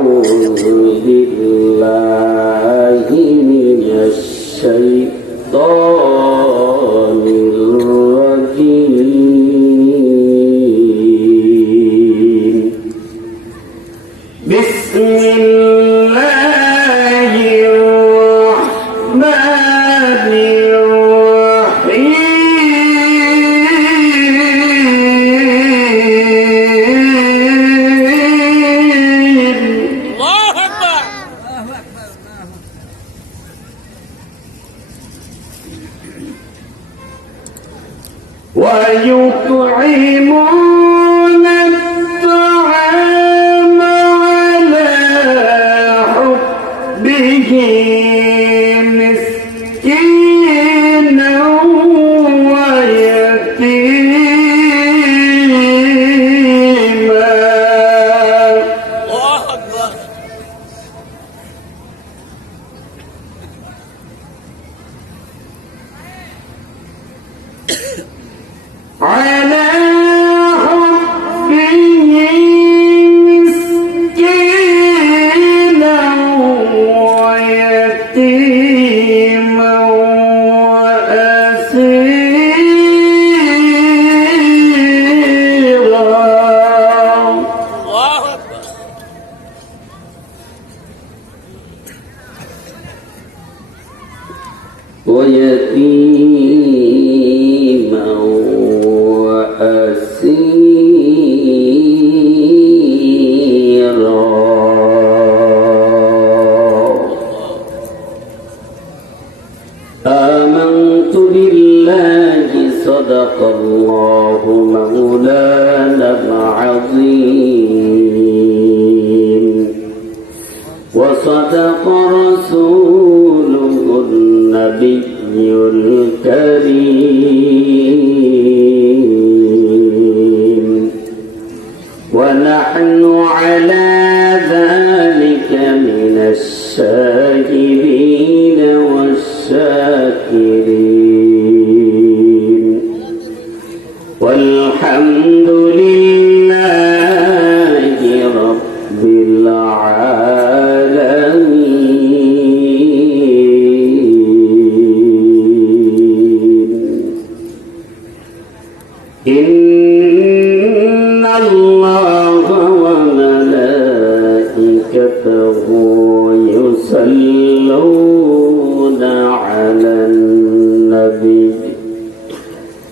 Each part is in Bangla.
أعوذ بالله من الشيطان الرجيم بسم الله الرحمن الرحيم الله أكبر ويطعمون الطعام على حبه مسكينا ويتيما الله أكبر على حبه مسكينا ويتيما وأسيرا الله أكبر ويتيما وأسيرا آمنت بالله صدق الله مولانا العظيم وصدق رسوله النبي الكريم ونحن على ذلك من الشاهدين والشاكرين والحمد لله رب العالمين إن الله وملائكته يصلون على النبي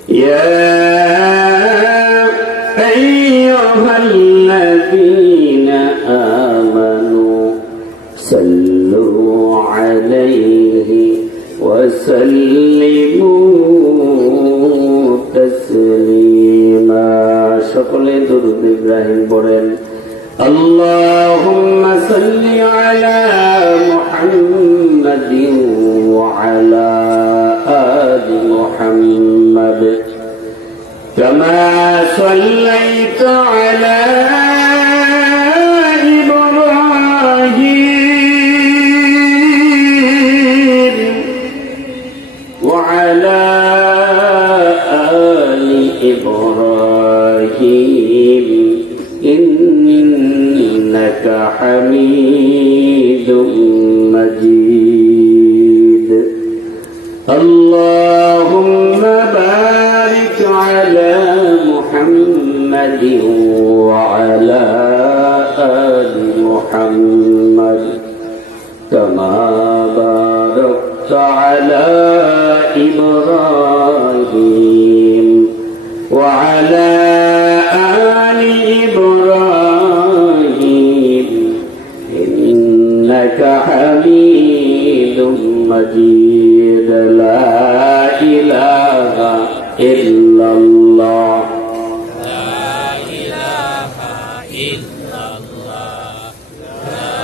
يا أيها الذين آمنوا صلوا عليه وسلموا تسليما সকলে দরুদ ইব্রাহিম পড়েন اللهم صل على محمد وعلى آل محمد كما صليت على إبراهيم وعلى آل إبراهيم إنك حميد مجيد اللهم بارك على محمد وعلى آل محمد كما باركت على إبراهيم وعلى آل إبراهيم إنك حميد مجيد لا إله إلا الله لا إله إلا الله لا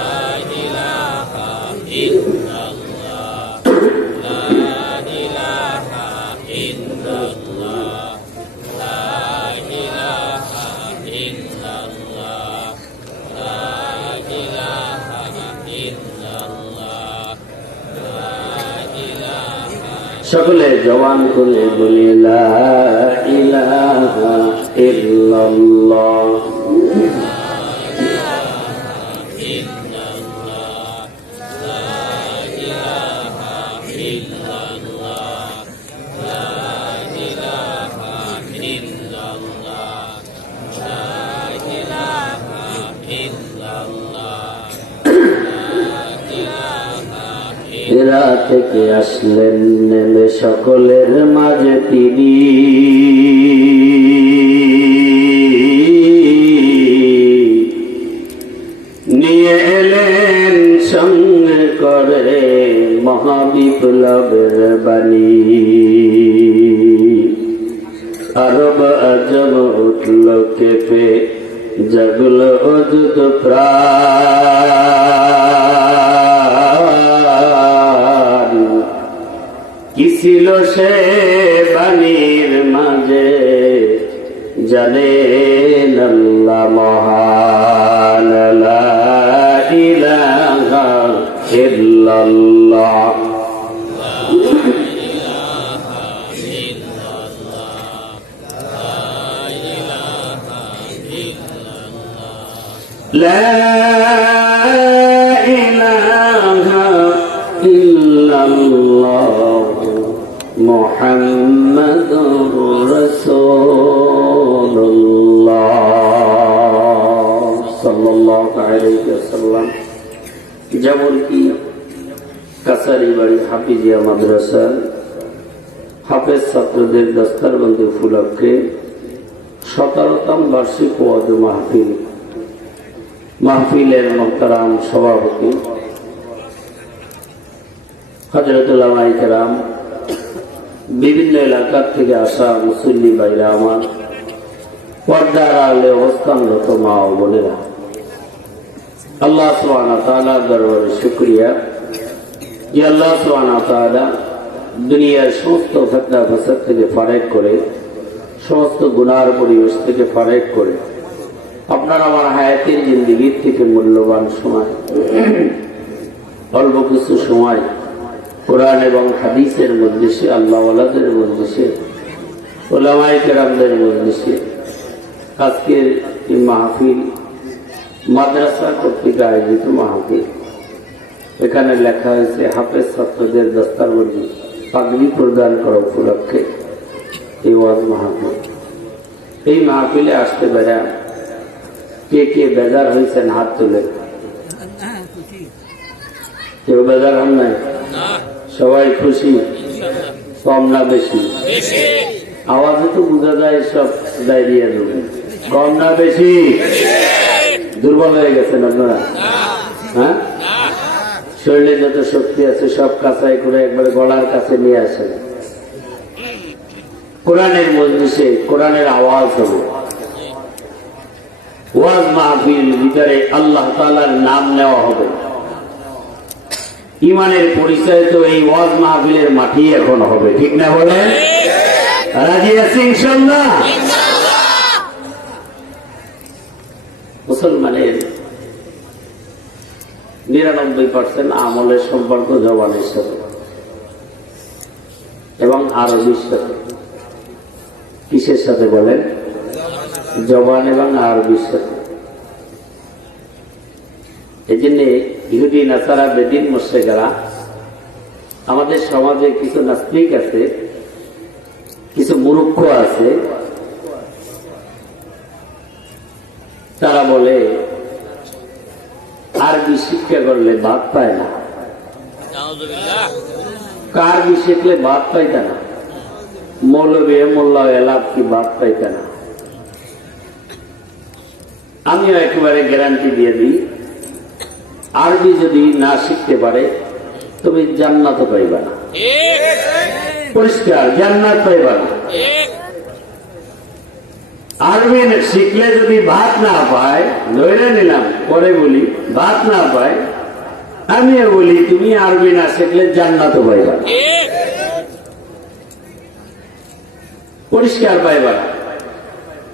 إله إلا الله لا إله إلا الله لا إله إلا الله لا إله إلا الله لا إله সকলে জবান খুলে বলি লা ইলাহা ইল্লাল্লাহ illallah, la ilaha illallah, la ilaha illallah, la ilaha illallah, এরা থেকে আসলেন নেমে সকলের মাঝে তিনি, নিয়ে এলেন সঙ্গে করে মহাবিপ্লবের বাণী। আরব আজম উঠল কেঁপে, জাগল অদ্ভুত প্রাণ। কি ছিল সে বাণীর মাঝে, জানেন আল্লাহ মহান, লা ইলাহা ইল্লাল্লাহ। لا إله إلا الله محمد رسول الله صلى الله عليه وسلم। যেমন কি কাছারি বাড়ি হাফিজিয়া মাদ্রাসা হাফেজ ছাত্রদের দস্তারবন্দি উপলক্ষে 17তম বার্ষিক ওয়াজ মাহফিল, মাহফিলের মোহতারাম সভাপতি হযরত উলামায়ে কেরাম, বিভিন্ন এলাকার থেকে আসা মুসল্লি ভাইরা আমার, পর্দার আড়ালে অবস্থানরত মা ও বোনেরা, আল্লাহ সুবহানাহু ওয়া তাআলার দরবারে শুকরিয়া যে আল্লাহ সুবহানাহু ওয়া তাআলা দুনিয়ার সমস্ত ফিতনা ফাসাদ থেকে ফারেক করে, সমস্ত গুনার পরিবেশ থেকে ফারেক করে আপনার আমার হায়াতের জিন্দেগির থেকে মূল্যবান সময়, অল্প কিছু সময় কোরআন এবং হাদিসের মজলিসে, আল্লাহ ওয়ালাদের মজলিসে, উলামায়ে কেরামদের মজলিসে আজকের এই মাহফিল মাদ্রাসা কর্তৃক আয়োজিত মাহফিল। এখানে লেখা হয়েছে হাফেজ ছাত্রদের দস্তারবন্দি পাগড়ি প্রদান করা উপলক্ষে এই ওয়াজ মাহফিল। এই মাহফিলে আসতে বেড়া কে কে বেজার হয়েছেন হাত তুলে। কেউ বেজার হন নাই? সবাই খুশি? কম না বেশি? আওয়াজে তো বোঝা যায় সব ডায়রিয়া রোগ। কম না বেশি? দুর্বল হয়ে গেছেন আপনারা? হ্যাঁ, শরীরে যত শক্তি আছে সব কাঁচাই করে একবারে গলার কাছে নিয়ে আসেন। কোরআনের মজলিসে কোরআনের আওয়াজ হবে, ওয়াজ মাহফিল ভিতরে আল্লাহ তাআলার নাম নেওয়া হবে। ইমানের পরিচয় তো এই ওয়াজ মাহফিলের মাটি এখন হবে, ঠিক না বলেন? রাজি আছি ইনশাআল্লাহ? মুসলমানের 99% আমলের সম্পর্ক জবানের সাথে এবং আরবির সাথে। কিসের সাথে বলেন? জবান এবং আরবির সাথে। এই জন্য ইহুদি নাসারা বেদিন মুশরিকরা, আমাদের সমাজে কিছু নাস্তিক আছে, কিছু মূর্খ আছে, তারা বলে আরবি শিক্ষা করলে ভাত পায় না। আরবি শিখলে ভাত পাইতা না, মৌলবী মোল্লা এলাপ কি ভাত পাইতা না। আমিও একেবারে গ্যারান্টি দিয়ে দিই, আরবি যদি না শিখতে পারে তুমি জান্নাত পাইবা না, পরিষ্কার জান্নাত পাইবা না। আরবি শিখলে যদি ভাত না পায়, ধরে নিলাম পরে বলি ভাত না পায়, আমিও বলি তুমি আরবি না শিখলে জান্নাত পাইবা না, পরিষ্কার পাইবা না।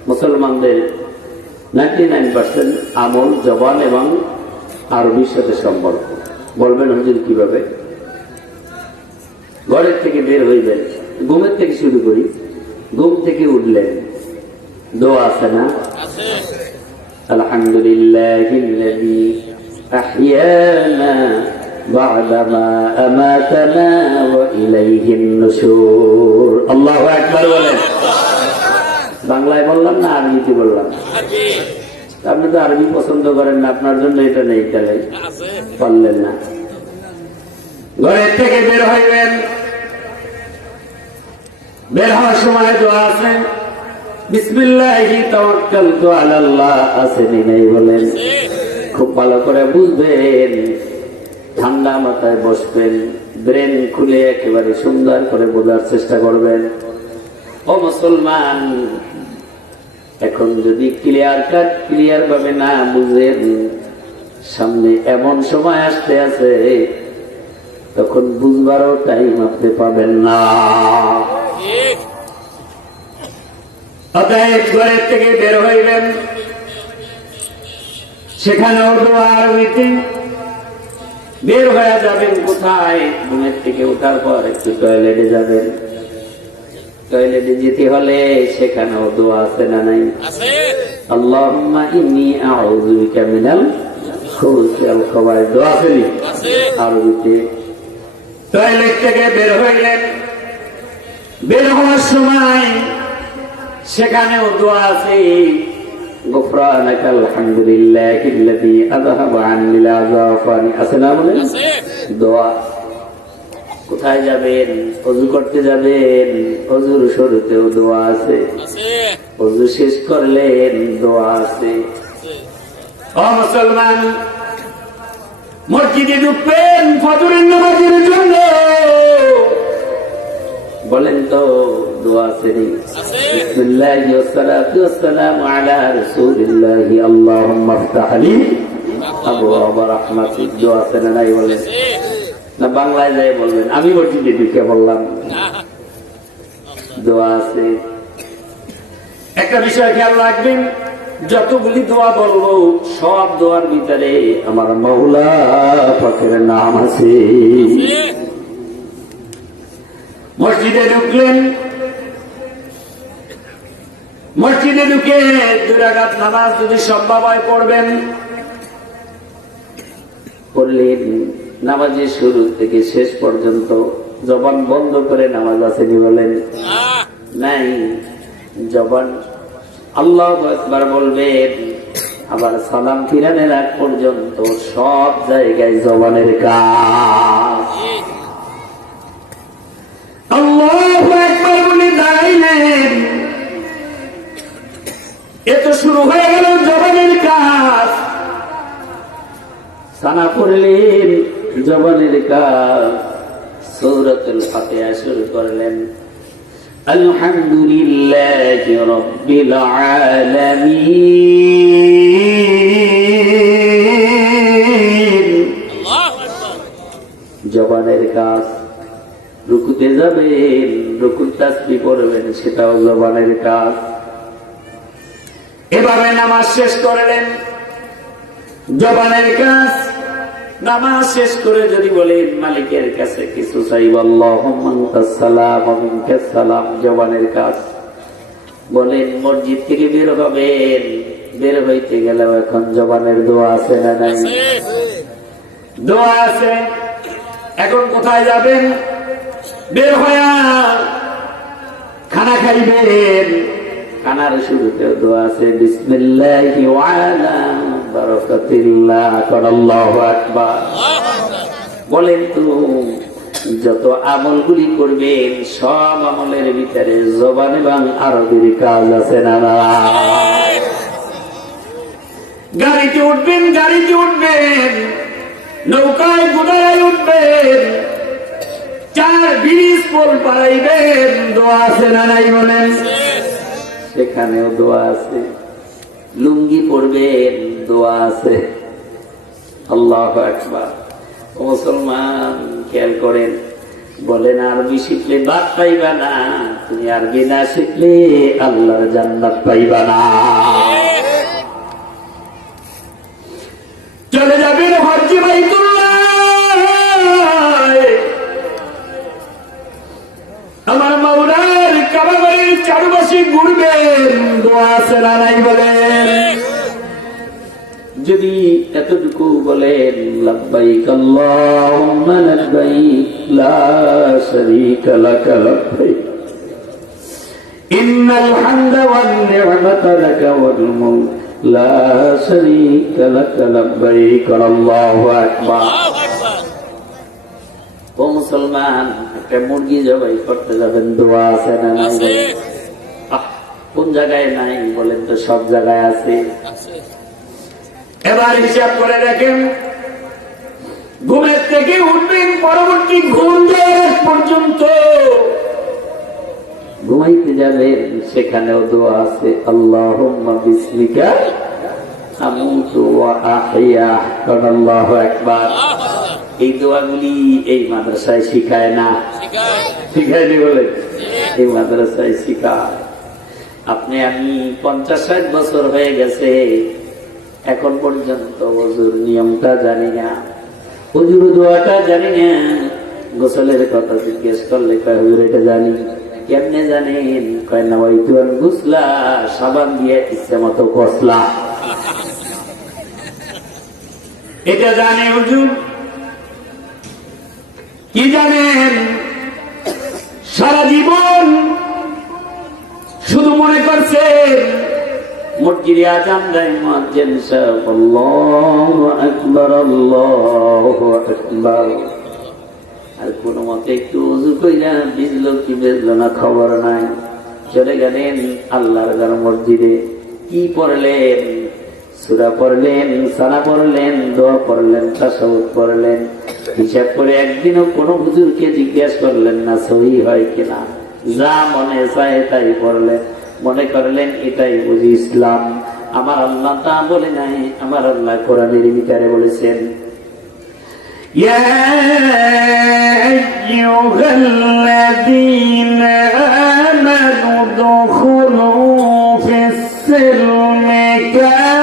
মুসলমানদের 99% আমল জবান এবং আরবির সাথে সম্পর্ক। বলবেন হুজুর কিভাবে? ঘরের থেকে বের হইবেন, ঘুমের থেকে শুরু করি, ঘুম থেকে উঠলেন, দোয়া আছে না? আলহামদুলিল্লাহিল্লাযী أحيانا بعدما أماتنا وإليه النشور الله أكبر বলেন বাংলায় বললাম না আরবিতে বললাম আপনি তো আরবি পছন্দ করেন না আপনার জন্য এটা নেই তাহলে পারলেন না ঘরের থেকে বের হইবেন বের হওয়ার সময় দোয়া আছে বিসমিল্লাহি তাওয়াক্কালতু আলাল্লাহ আছে নেই বলেন খুব ভালো করে বুঝবেন ঠান্ডা মাথায় বসবেন ব্রেন খুলে একেবারে সুন্দর করে বোঝার চেষ্টা করবেন ও মুসলমান এখন যদি ক্লিয়ার ভাবে না বুঝেন সামনে এমন সময় আসতে আছে তখন বুঝবারও টাইম আপনি পাবেন না অতএব ঘরের থেকে বের হইবেন সেখানেও দোয়া আরবিতে বের হয়ে যাবেন কোথায় ঘুমের থেকে ওঠার পর একটু টয়লেটে যাবেন টয়লেটে যেতে হলে সেখানেও দোয়া আছে না নাই আল্লাহুম্মা ইন্নী আউযু বিকা মিনাল খুবুসি ওয়াল খাবাইস দোয়া আছে আরবিতে টয়লেট থেকে বের হইলেন বের হওয়ার সময় সেখানেও দোয়া আছে غفرانك الحمد لله الذي اذهب عني العذاب আসনা বলেন দোয়া কোথায় যাবেন ওযু করতে যাবেন ওযুর শুরুতেও দোয়া আছে ওযু শেষ করলেন দোয়া আছে ও মুসলমান মসজিদে ঢুকবেন ফজরের নামাজের জন্য বলেন তো দোয়া আছে বিসমিল্লাহি ওয়াসসালাতু ওয়াসসালামু আলা রাসূলিল্লাহি আল্লাহুম্মা ইফতাহ লি আবওয়াবা রাহমাতিক দোয়া আছে না নাই বলেন না বাংলায় যায় বলবেন আমি মসজিদে ঢুকে বললাম দোয়া আছে একটা বিষয় খেয়াল রাখবেন যতগুলি দোয়া বলবো সব দোয়ার ভিতরে আমার মাওলা পাকের নাম আছে মসজিদে ঢুকলেন মসজিদে ঢুকে 2 রাকাত নামাজ যদি সম্ভব হয় পড়বেন পড়লেন নামাজের শুরু থেকে শেষ পর্যন্ত জবান বন্ধ করে নামাজ আসেনি বলেন নাই জবান আল্লাহু আকবার বলবেন আবার সালাম ফিরানোর আগ পর্যন্ত সব জায়গায় জবানের কাজ আল্লাহু আকবার বলে দাঁড়াইলেন এত শুরু হয়ে গেল জবানের কাজ সানা পড়লেন জবানের কাজ সূরাতুল ফাতিহা শুরু করলেন আলহামদুলিল্লাহি রাব্বিল আলামিন আল্লাহু আকবার জবানের কাজ রুকুতে যাবেন রুকুর তাসবিহ পড়বেন সেটাও জবানের কাজ এভাবে নামাজ শেষ করলেন জবানের কাজ নামাজ শেষ করে যদি বলেন মালিকের কাছে কিছু চাইব আল্লাহুম্মা আনতাস সালাম ওয়া মিনকাস সালাম জবানের কাজ বলেন মসজিদ থেকে বের হবেন বের হইতে গেলে এখন জবানের দোয়া আছে না নাই দোয়া আছে এখন কোথায় যাবেন বের হয়ে খানা খাইবেন খানার শুরুতেও দোয়া আছে বিসমিল্লাহি ওয়া আলা বারাকাতিল্লাহ আল্লাহু আকবার বলেন তো যত আমলগুলি করবেন সব আমলের ভিতরে জবান এবং আরবির কাজ আছে না গাড়িতে উঠবেন নৌকায় ঘোড়ায় উঠবেন 4 ব্রিজ পোল পারাইবেন দোয়া আছে না নাই বলেন সেখানেও দোয়া আছে লুঙ্গি পরবেন দোয়া আছে আল্লাহু আকবার মুসলমান খেয়াল করেন বলেন আরবি শিখলে বাদ পাইবা না তুমি আরবি না শিখলে আল্লাহর জান্নাত পাইবা না চলে যাবেন হজ্জে বাইতুল্লাহ আমার মাওলার কাবা বাড়ির চারপাশে ঘুরবেন দোয়া আছে না নাই বলেন যদি এতটুকু বলেন লাব্বাইক আল্লাহুম্মা লাব্বাইক লা শারীকা লাকা লাব্বাইক ইন্নাল হামদা ওয়ান নি'মাতা লাকা ওয়াল মুলক লা শারীকা লাকা লাব্বাইক আল্লাহু আকবার। ও মুসলমান, একটা মুরগি জবাই করতে যাবেন, দোয়া আছে না নাই? কোন জায়গায় নাই বলেন তো? সব জায়গায় আছে। এবার হিসাব করে দেখেন, ঘুমের থেকে উঠবেন, পরবর্তী ঘুম যাওয়ার পর্যন্ত ঘুমাইতে যাবেন, সেখানেও দোয়া আছে। আল্লাহুম্মা বিসমিকা আমুতু ওয়া আহইয়া। আল্লাহু আকবার। এই দোয়াগুলি এই মাদ্রাসায় শিখায় না? শিখায়নি বলে? এই মাদ্রাসায় শিখায়। আপনি আমি 50-60 বছর হয়ে গেছে, এখন পর্যন্ত ওযুর নিয়মটা জানি না, ওযুর দোয়াটা জানি না। গোসলের কথা জিজ্ঞেস করলে কয় হুজুর এটা জানি। কেমনে জানেন? কয় নাওয়াইতু আন গুসলা, সাবান দিয়ে ইচ্ছা মতো কসলা। এটা জানে হুজুর? কি জানেন? সারা জীবন শুধু মনে করছেন মসজিদে আযান দেয় মুয়াজ্জিন সাহেব, আল্লাহু আকবার আল্লাহু আকবার, আর কোন মতে একটু ওযু কইরা ভিজলো কি ভিজলো না খবর নাই। চলে গেলেন আল্লাহর ঘর মসজিদে, কি পড়লেন? সূরা পড়লেন, সানা পড়লেন, দোয়া পড়লেন, তাশাহুদ পড়লেন। হিসাব করে একদিনও কোন হুজুরকে জিজ্ঞাসা করলেন না সহি হয় কিনা, যা মনে চায় তাই পড়লেন, মনে করলেন এটাই বুঝি ইসলাম। আমার আল্লাহ তা বলে নাই, আমার আল্লাহ কোরআনের ভিতরে বলেছেন, ইয়া আইয়ুহাল্লাযীনা আমানু দুখুলু ফিস-সিলমি কাফা।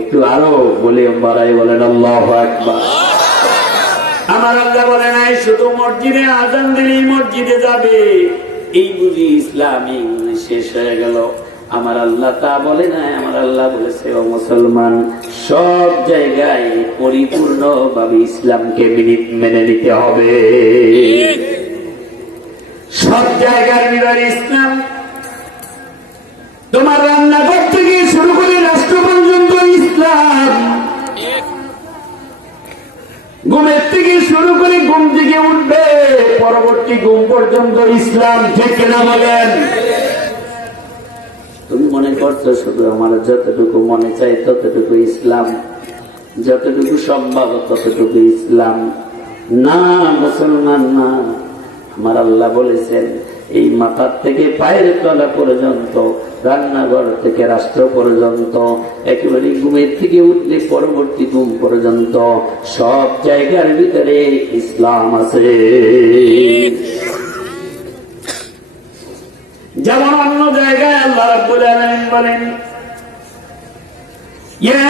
একটু আরো বলে বাড়াই বলেন আল্লাহু আকবার। আমার আল্লাহ বলে নাই শুধু মসজিদে আযান দিলেই মসজিদে যাবে, এই বুঝি ইসলাম, এই বুঝি শেষ হয়ে গেল। আমার আল্লাহ তা বলে নাই। আমার আল্লাহ বলেছে, ও মুসলমান, সব জায়গায় পরিপূর্ণ ভাবে ইসলামকে মেনে নিতে হবে। সব জায়গার ভিতরে ইসলাম। তোমার রান্নাঘর থেকে শুরু করে রাষ্ট্র পর্যন্ত ইসলাম, ঘুমের থেকে শুরু করে ঘুম থেকে উঠবে পরবর্তী ঘুম পর্যন্ত ইসলাম। ঠিক কিনা বলেন? তুমি মনে করছো শুধু আমার যতটুকু মনে চাই ততটুকু ইসলাম, যতটুকু সম্ভব ততটুকু ইসলাম। না মুসলমান না। আমার আল্লাহ বলেছেন, এই মাথার থেকে পায়ের তলা পর্যন্ত, রান্নাঘর থেকে রাষ্ট্র পর্যন্ত, একেবারে ঘুমের থেকে উঠলে পরবর্তী ঘুম পর্যন্ত সব জায়গার ভিতরে ইসলাম আছে। যেমন অন্য জায়গায় আল্লাহ রাব্বুল আলামিন বলেন, ইয়া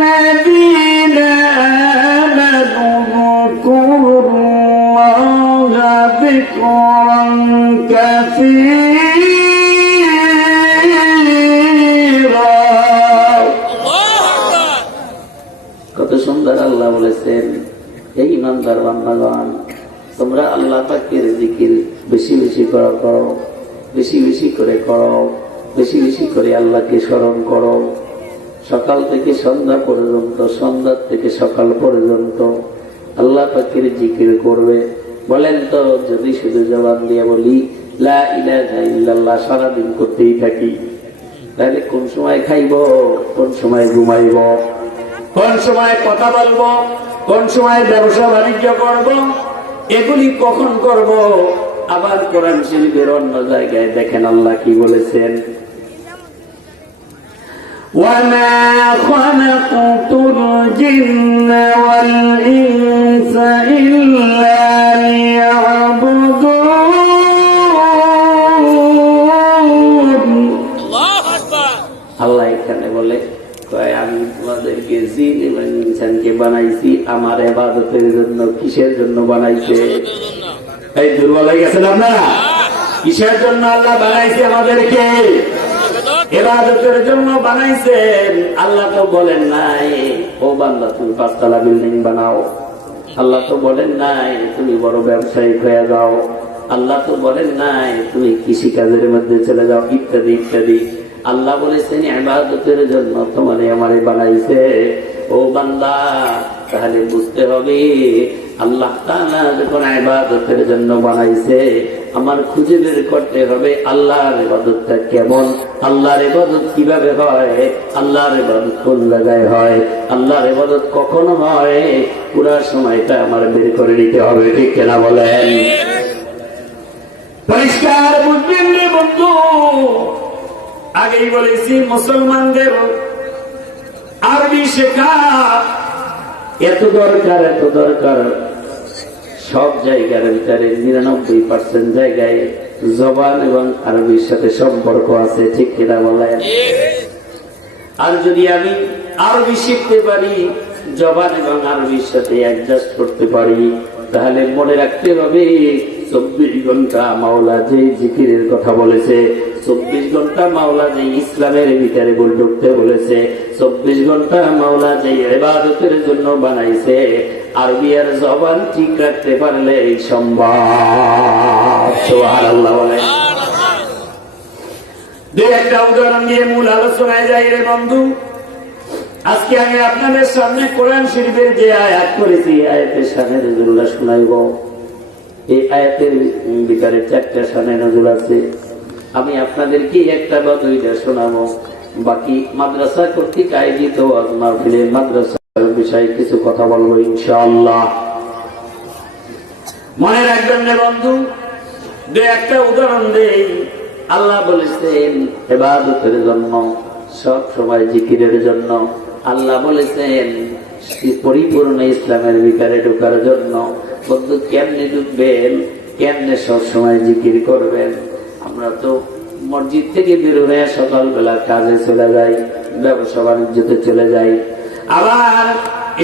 আইয়ুহাল্লাযীনা আমানু যকুরুল্লাহা যিকরান কাসীরা। কত সুন্দর আল্লাহ বলেছেন, হে ঈমানদার বান্দাগণ, তোমরা আল্লাহ পাকের জিকির বেশি বেশি করো, বেশি বেশি করে করো, বেশি বেশি করে আল্লাহকে স্মরণ করো। সকাল থেকে সন্ধ্যা পর্যন্ত, সন্ধ্যা থেকে সকাল পর্যন্ত আল্লাহ পাকের জিকির করবে। বলেন তো, যদি শুধু জবান দিয়ে বলি লা ইলাহা ইল্লাল্লাহ সারাদিন করতেই থাকি, তাহলে কোন সময় খাইব, কোন সময় ঘুমাইব, কোন সময় কথা বলবো, কোন সময় ব্যবসা বাণিজ্য করব, এগুলি কখন করব? আবার কোরআন শরীফের অন্য জায়গায় দেখেন আল্লাহ কি বলেছেন, وَمَا خَلَقْتُ الْجِنَّ وَالْإِنسَ إِلَّا لِيَعْبُدُونِ। আল্লাহ এখানে বলে, আমি তোমাদেরকে জিন এবং ইনসানকে বানাইছি আমার ইবাদতের জন্য। কিসের জন্য বানাইছে? এই দুর্বল হয়ে গেছেন আপনারা? কিসের জন্য আল্লাহ বানাইছে আমাদেরকে? ইবাদতের জন্য বানাইছেন। আল্লাহ তো বলেন নাই ও বান্দা তুমি 5 তলা বিল্ডিং বানাও। আল্লাহ তো বলেন নাই তুমি বড় ব্যবসায়ী হয়ে যাও। আল্লাহ তো বলেন নাই তুমি কৃষি কাজের মধ্যে চলে যাও, ইত্যাদি ইত্যাদি। আল্লাহ বলেছেন ইবাদতের জন্য তোমারে আমারে বানাইছে। ও বান্দা, তাহলে বুঝতে হবে আল্লাহ তাআলা যখন ইবাদতের জন্য বানাইছে, আমার খুঁজে বের করতে হবে আল্লাহর ইবাদতটা কেমন, আল্লাহর ইবাদত কিভাবে হয়, আল্লাহর ইবাদত কোন জায়গায় হয়, আল্লাহর ইবাদত কখন হয়, পুরো সময়টা আমার বের করে নিতে হবে। ঠিক কিনা বলেন? পরিষ্কার বুঝবেন রে বন্ধু। আগেই বলেছি মুসলমানদের আরবি শেখা এত দরকার, এত দরকার। সব জায়গার ভিতরে 99% জায়গায় জবান এবং আরবির সাথে সম্পর্ক আছে। ঠিক কিনা বলেন? আর যদি আমি আরবি শিখতে পারি, জবান এবং আরবির সাথে অ্যাডজাস্ট করতে পারি, তাহলে মনে রাখতে হবে 24 ঘন্টা মাওলা যে জিকিরের কথা বলেছে, 24 ঘন্টা মাওলা যে ইসলামের ভিতরে ঢুকতে বলেছে, 24 ঘন্টা মাওলা যে ইবাদতের জন্য বানাইছে, আরবি আর জবান ঠিক রাখতে পারলে সম্ভব। সুবহানাল্লাহ বলেন। দুই একটা উদাহরণ দিয়ে মূল আলোচনায় যাই রে বন্ধু। আজকে আমি আপনাদের সামনে কোরআন শরীফের যে আয়াত করেছি, আয়াতের শানে নজরুল্লাহ শোনাইব। এই আয়াতের ভিতরে 4টা শানে নজরুল আছে। আমি আপনাদেরকে একটা বা 2টা শোনাবো। বাকি মাদ্রাসা কর্তৃক আয়োজিত ওয়াজ মাহফিলে মাদ্রাসার বিষয়ে কিছু কথা বলবো ইনশাআল্লাহ। মনে রাখবেন না বন্ধু, দুই একটা উদাহরণ দেই। আল্লাহ বলেছেন ইবাদতের জন্য, সব সময় জিকিরের জন্য। আল্লাহ বলেছেন পরিপূর্ণ ইসলামের ভিতরে ঢোকার জন্য। বন্ধু, কেমনে ঢুকবেন, কেমনে সব সময় জিকির করবেন? আমরা তো মসজিদ থেকে বের হয়ে সকালবেলা কাজে চলে যাই, ব্যবসা বাণিজ্যতে চলে যাই, আবার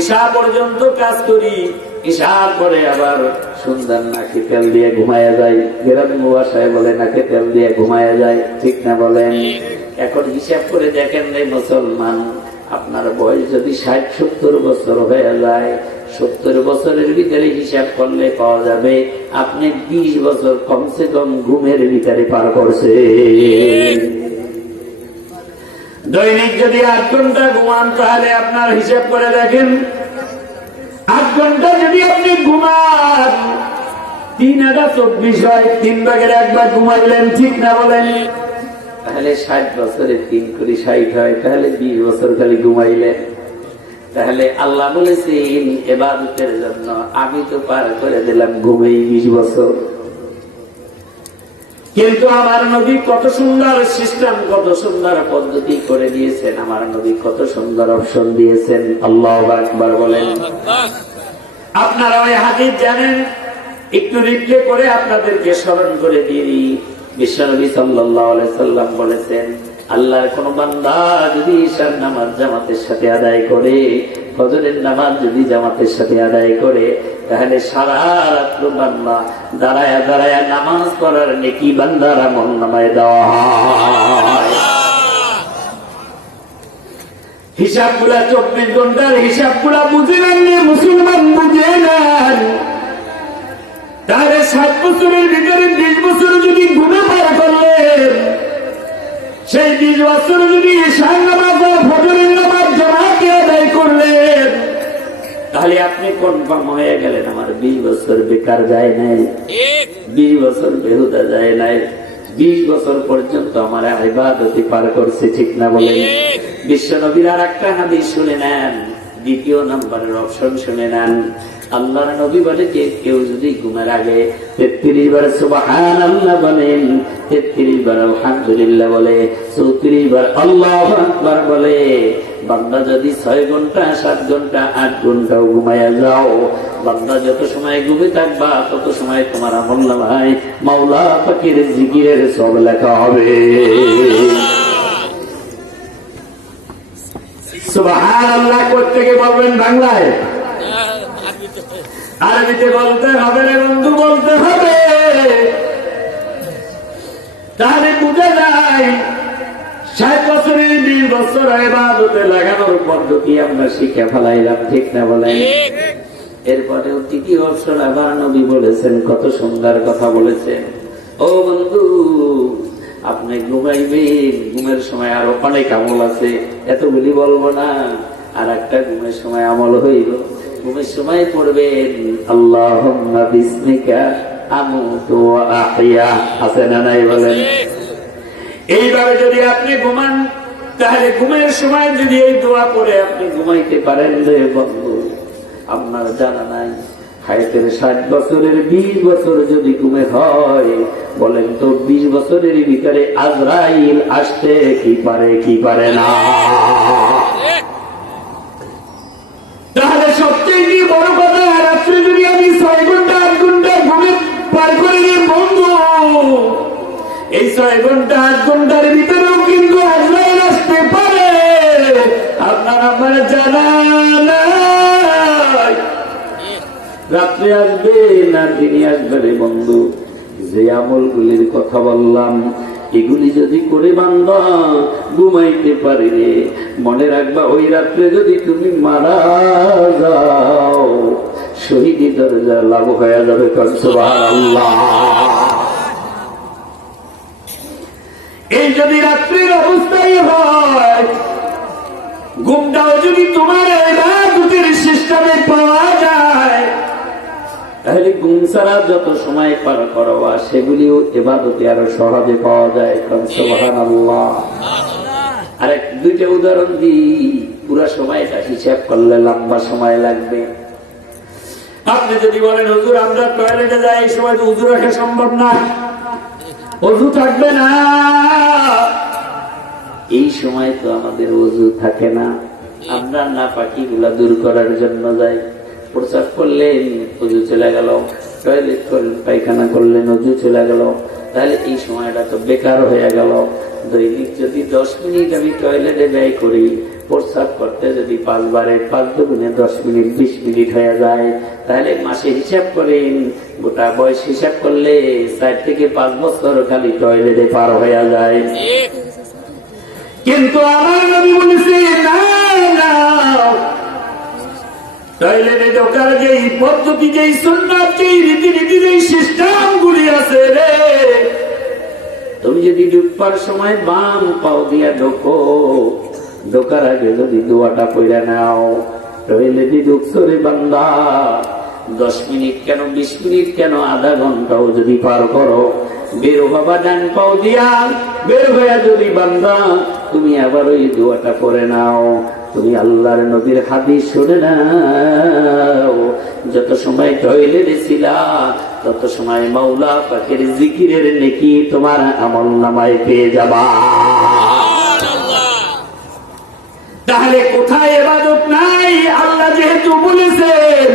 ঈশা পর্যন্ত কাজ করি, ঈশার পরে আবার সন্ধ্যার নাকে তেল দিয়ে ঘুমায়া যায়। গ্রাম্য ভাষায় বলে নাকে তেল দিয়ে ঘুমায়া যায়। ঠিক না বলেন? এখন হিসাব করে দেখেন রে মুসলমান, আপনার বয়স যদি 60-70 বছর হয়ে যায়, 70 বছরের ভিতরে হিসাব করলে পাওয়া যাবে আপনি 20 বছর কমসে কম ঘুমের ভিতরে পার করছে। দৈনিক যদি 8 ঘন্টা ঘুমান, তাহলে আপনার হিসাব করে দেখেন 8 ঘন্টা যদি আপনি ঘুমান, 3 আটা 24 হয়, 3 ভাগের 1 ভাগ ঘুমাইলেন। ঠিক না বলেন? তাহলে 60 বছরে 3 করে 60 হয়, তাহলে 20 বছর খালি ঘুমাইলেন। তাহলে আল্লাহ বলেছেন ইবাদতের জন্য আমি তো পার করে দিলাম ঘুমেই 20 বছর। কিন্তু আমার নবী কত সুন্দর সিস্টেম, কত সুন্দর পদ্ধতি করে দিয়েছেন। আমার নবী কত সুন্দর অপশন দিয়েছেন। আল্লাহু আকবার বলেন। আপনারা ওই হাদিস জানেন, একটু রিপ্লে করে আপনাদেরকে স্মরণ করে দিই। বিশ্বনবী সাল্লাল্লাহু আলাইহি সাল্লাম বলেছেন, আল্লাহর কোন বান্দা যদি ঈশার নামাজ জামাতের সাথে আদায় করে, ফজরের নামাজ যদি জামাতের সাথে আদায় করে, তাহলে সারা রাত বান্দা দাঁড়ায় দাঁড়ায় নামাজ পড়ার নেকি বান্দার আমলনামায় দেওয়া হয়। হিসাবগুলা 24 ঘন্টার হিসাবগুলা বুঝে নেন, মুসলমান বুঝে নেন। তাহলে 60 বছরের ভিতরে 20 বছর যদি ঘুমে পার করলেন, সেই 20 বছর যদি ঈশার নামাজ আর ফজরের নামাজ জামাতে আদায় করলেন, তাহলে আপনি কনফার্ম হয়ে গেলেন আমার 20 বছর বেকার যায় নাই, 20 বছর বেহুদা যায় নাই, 20 বছর পর্যন্ত আমার ইবাদতে পার করছে। ঠিক না বলেন? বিশ্বনবীর আর একটা হাদিস শুনে নেন, 2য় নম্বরের অপশন শুনে নেন। আল্লাহর নবী বলে যে কেউ যদি ঘুমের আগে 33 বার সুবহানাল্লাহ বলেন, 33 বার আলহামদুলিল্লাহ বলে, 34 বার আল্লাহু আকবার বলে, বান্দা যদি 6 ঘন্টা 7 ঘন্টা 8 ঘন্টাও ঘুমায়া যাও, বান্দা যত সময় ঘুমে থাকবা তত সময় তোমার আমলনামায় মাওলা পাকের জিকিরের সব লেখা হবে। সুবহানাল্লাহ করতে গিয়ে বলবেন বাংলায়, আরবিতে বলতে হবে রে বন্ধু, বলতে হবে। তাহলে বুঝে যায় 60 বছরের 20 বছর ইবাদতে লাগানোর পদ্ধতি আমরা শিখে ফেলাইলাম, ঠিক না বলেন? এরপরে তৃতীয় অপশন আবার নবী বলেছেন, কত সুন্দর কথা বলেছেন। ও বন্ধু, আপনি ঘুমাইবেন, ঘুমের সময় আরো অনেক আমল আছে, এতগুলি বলবো না। আর একটা ঘুমের সময় আমল হইল, ঘুমের সময় পড়বেন আল্লাহুম্মা বিসমিকা আমুতু ওয়া আহইয়া, আছে না নাই বলেন? এইভাবে যদি আপনি ঘুমান, তাহলে ঘুমের সময় যদি এই দোয়া পড়ে আপনি ঘুমাইতে পারেন, রে বন্ধু, আপনার জানা নাই হায়াতের 60 বছরের 20 বছর যদি ঘুমে হয়, বলেন তো 20 বছরের ভিতরে আজরাইল আসতে কি পারে কি পারে না? তাহলে সবচেয়ে বড় কথা, রাত্রে যদি আমি 6 ঘন্টা 8 ঘন্টা ঘুমে পার করে নিই বন্ধু, এই 6 ঘন্টা 8 ঘন্টার ভিতরেও কিন্তু আজরাইল আসতে পারে, আপনার আমার জানা নাই। রাত্রে আসবে না দিনে আসবে রে বন্ধু? যে আমলগুলির কথা বললাম, এগুলি যদি করে বান্দা ঘুমাইতে পারে, মনে রাখবা ওই রাত্রে যদি তুমি মারা যাও, শহীদি দরজা লাভ হয়ে যাবে। সুবহানাল্লাহ। এই যদি রাত্রির অবস্থায় হয়, ঘুমটাও যদি তোমার ইবাদতের সিস্টেমে পাওয়া যায়, তাহলে ঘুম ছাড়া যত সময় পার করবা সেগুলিও ইবাদতে আরো সহজে পাওয়া যায়। সুবহানাল্লাহ। আরেক দুইটা উদাহরণ দিই, পুরা সময়টা হিসাব করলে লম্বা সময় লাগবে। আপনি যদি বলেন হুজুর আমরা টয়লেটে যাই, এই সময় তো উযু রাখা সম্ভব না, ওযু থাকবে না, এই সময় তো আমাদের ওযু থাকে না, আমরা নাপাকি গুলা দূর করার জন্য যাই। প্রসাব করলেন ওযু চলে গেল, টয়লেট করলেন পায়খানা করলেন ওযু চলে গেল, তাহলে এই সময়টা তো বেকার হয়ে গেল। দৈনিক যদি 10 মিনিট আমি টয়লেটে ব্যয় করি, প্রসাব করতে যদি 5 বারে 5 দুগুণে 10 মিনিট 20 মিনিট হয়ে যায়, তাহলে মাসে হিসাব করেন, গোটা বয়স হিসাব করলে 4 থেকে 5 বছর খালি টয়লেটে পার হয়ে যায়। কিন্তু আমার নবী বলেছে না না, টয়লেটে ঢোকার যেই পদ্ধতি, যেই সুন্নাত, যেই রীতিনীতি, যেই সিস্টেম গুলি আছে রে, তুমি যদি ঢুকবার সময় বাম পাও দিয়া ঢোকো, ঢোকার আগে যদি দোয়াটা পড়ে নাও, টয়লেটে ঢুকছো রে বান্দা, 10 মিনিট কেন 20 মিনিট কেন আধা ঘন্টাও যদি পার করো, বের বাবা ডান পাও দিয়া বের হইয়া যদি বান্দা তুমি আবার ওই দোয়াটা পড়ে নাও, তুমি আল্লাহর নবীর হাদিস শুনে নাও, যত সময় টয়লেটে ছিলা তত সময় মাওলা পাকের জিকিরের নেকি তোমার আমল নামায় পেয়ে যাবা। তাহলে কোথায় ইবাদত নাই? আল্লাহ যেহেতু বলেছেন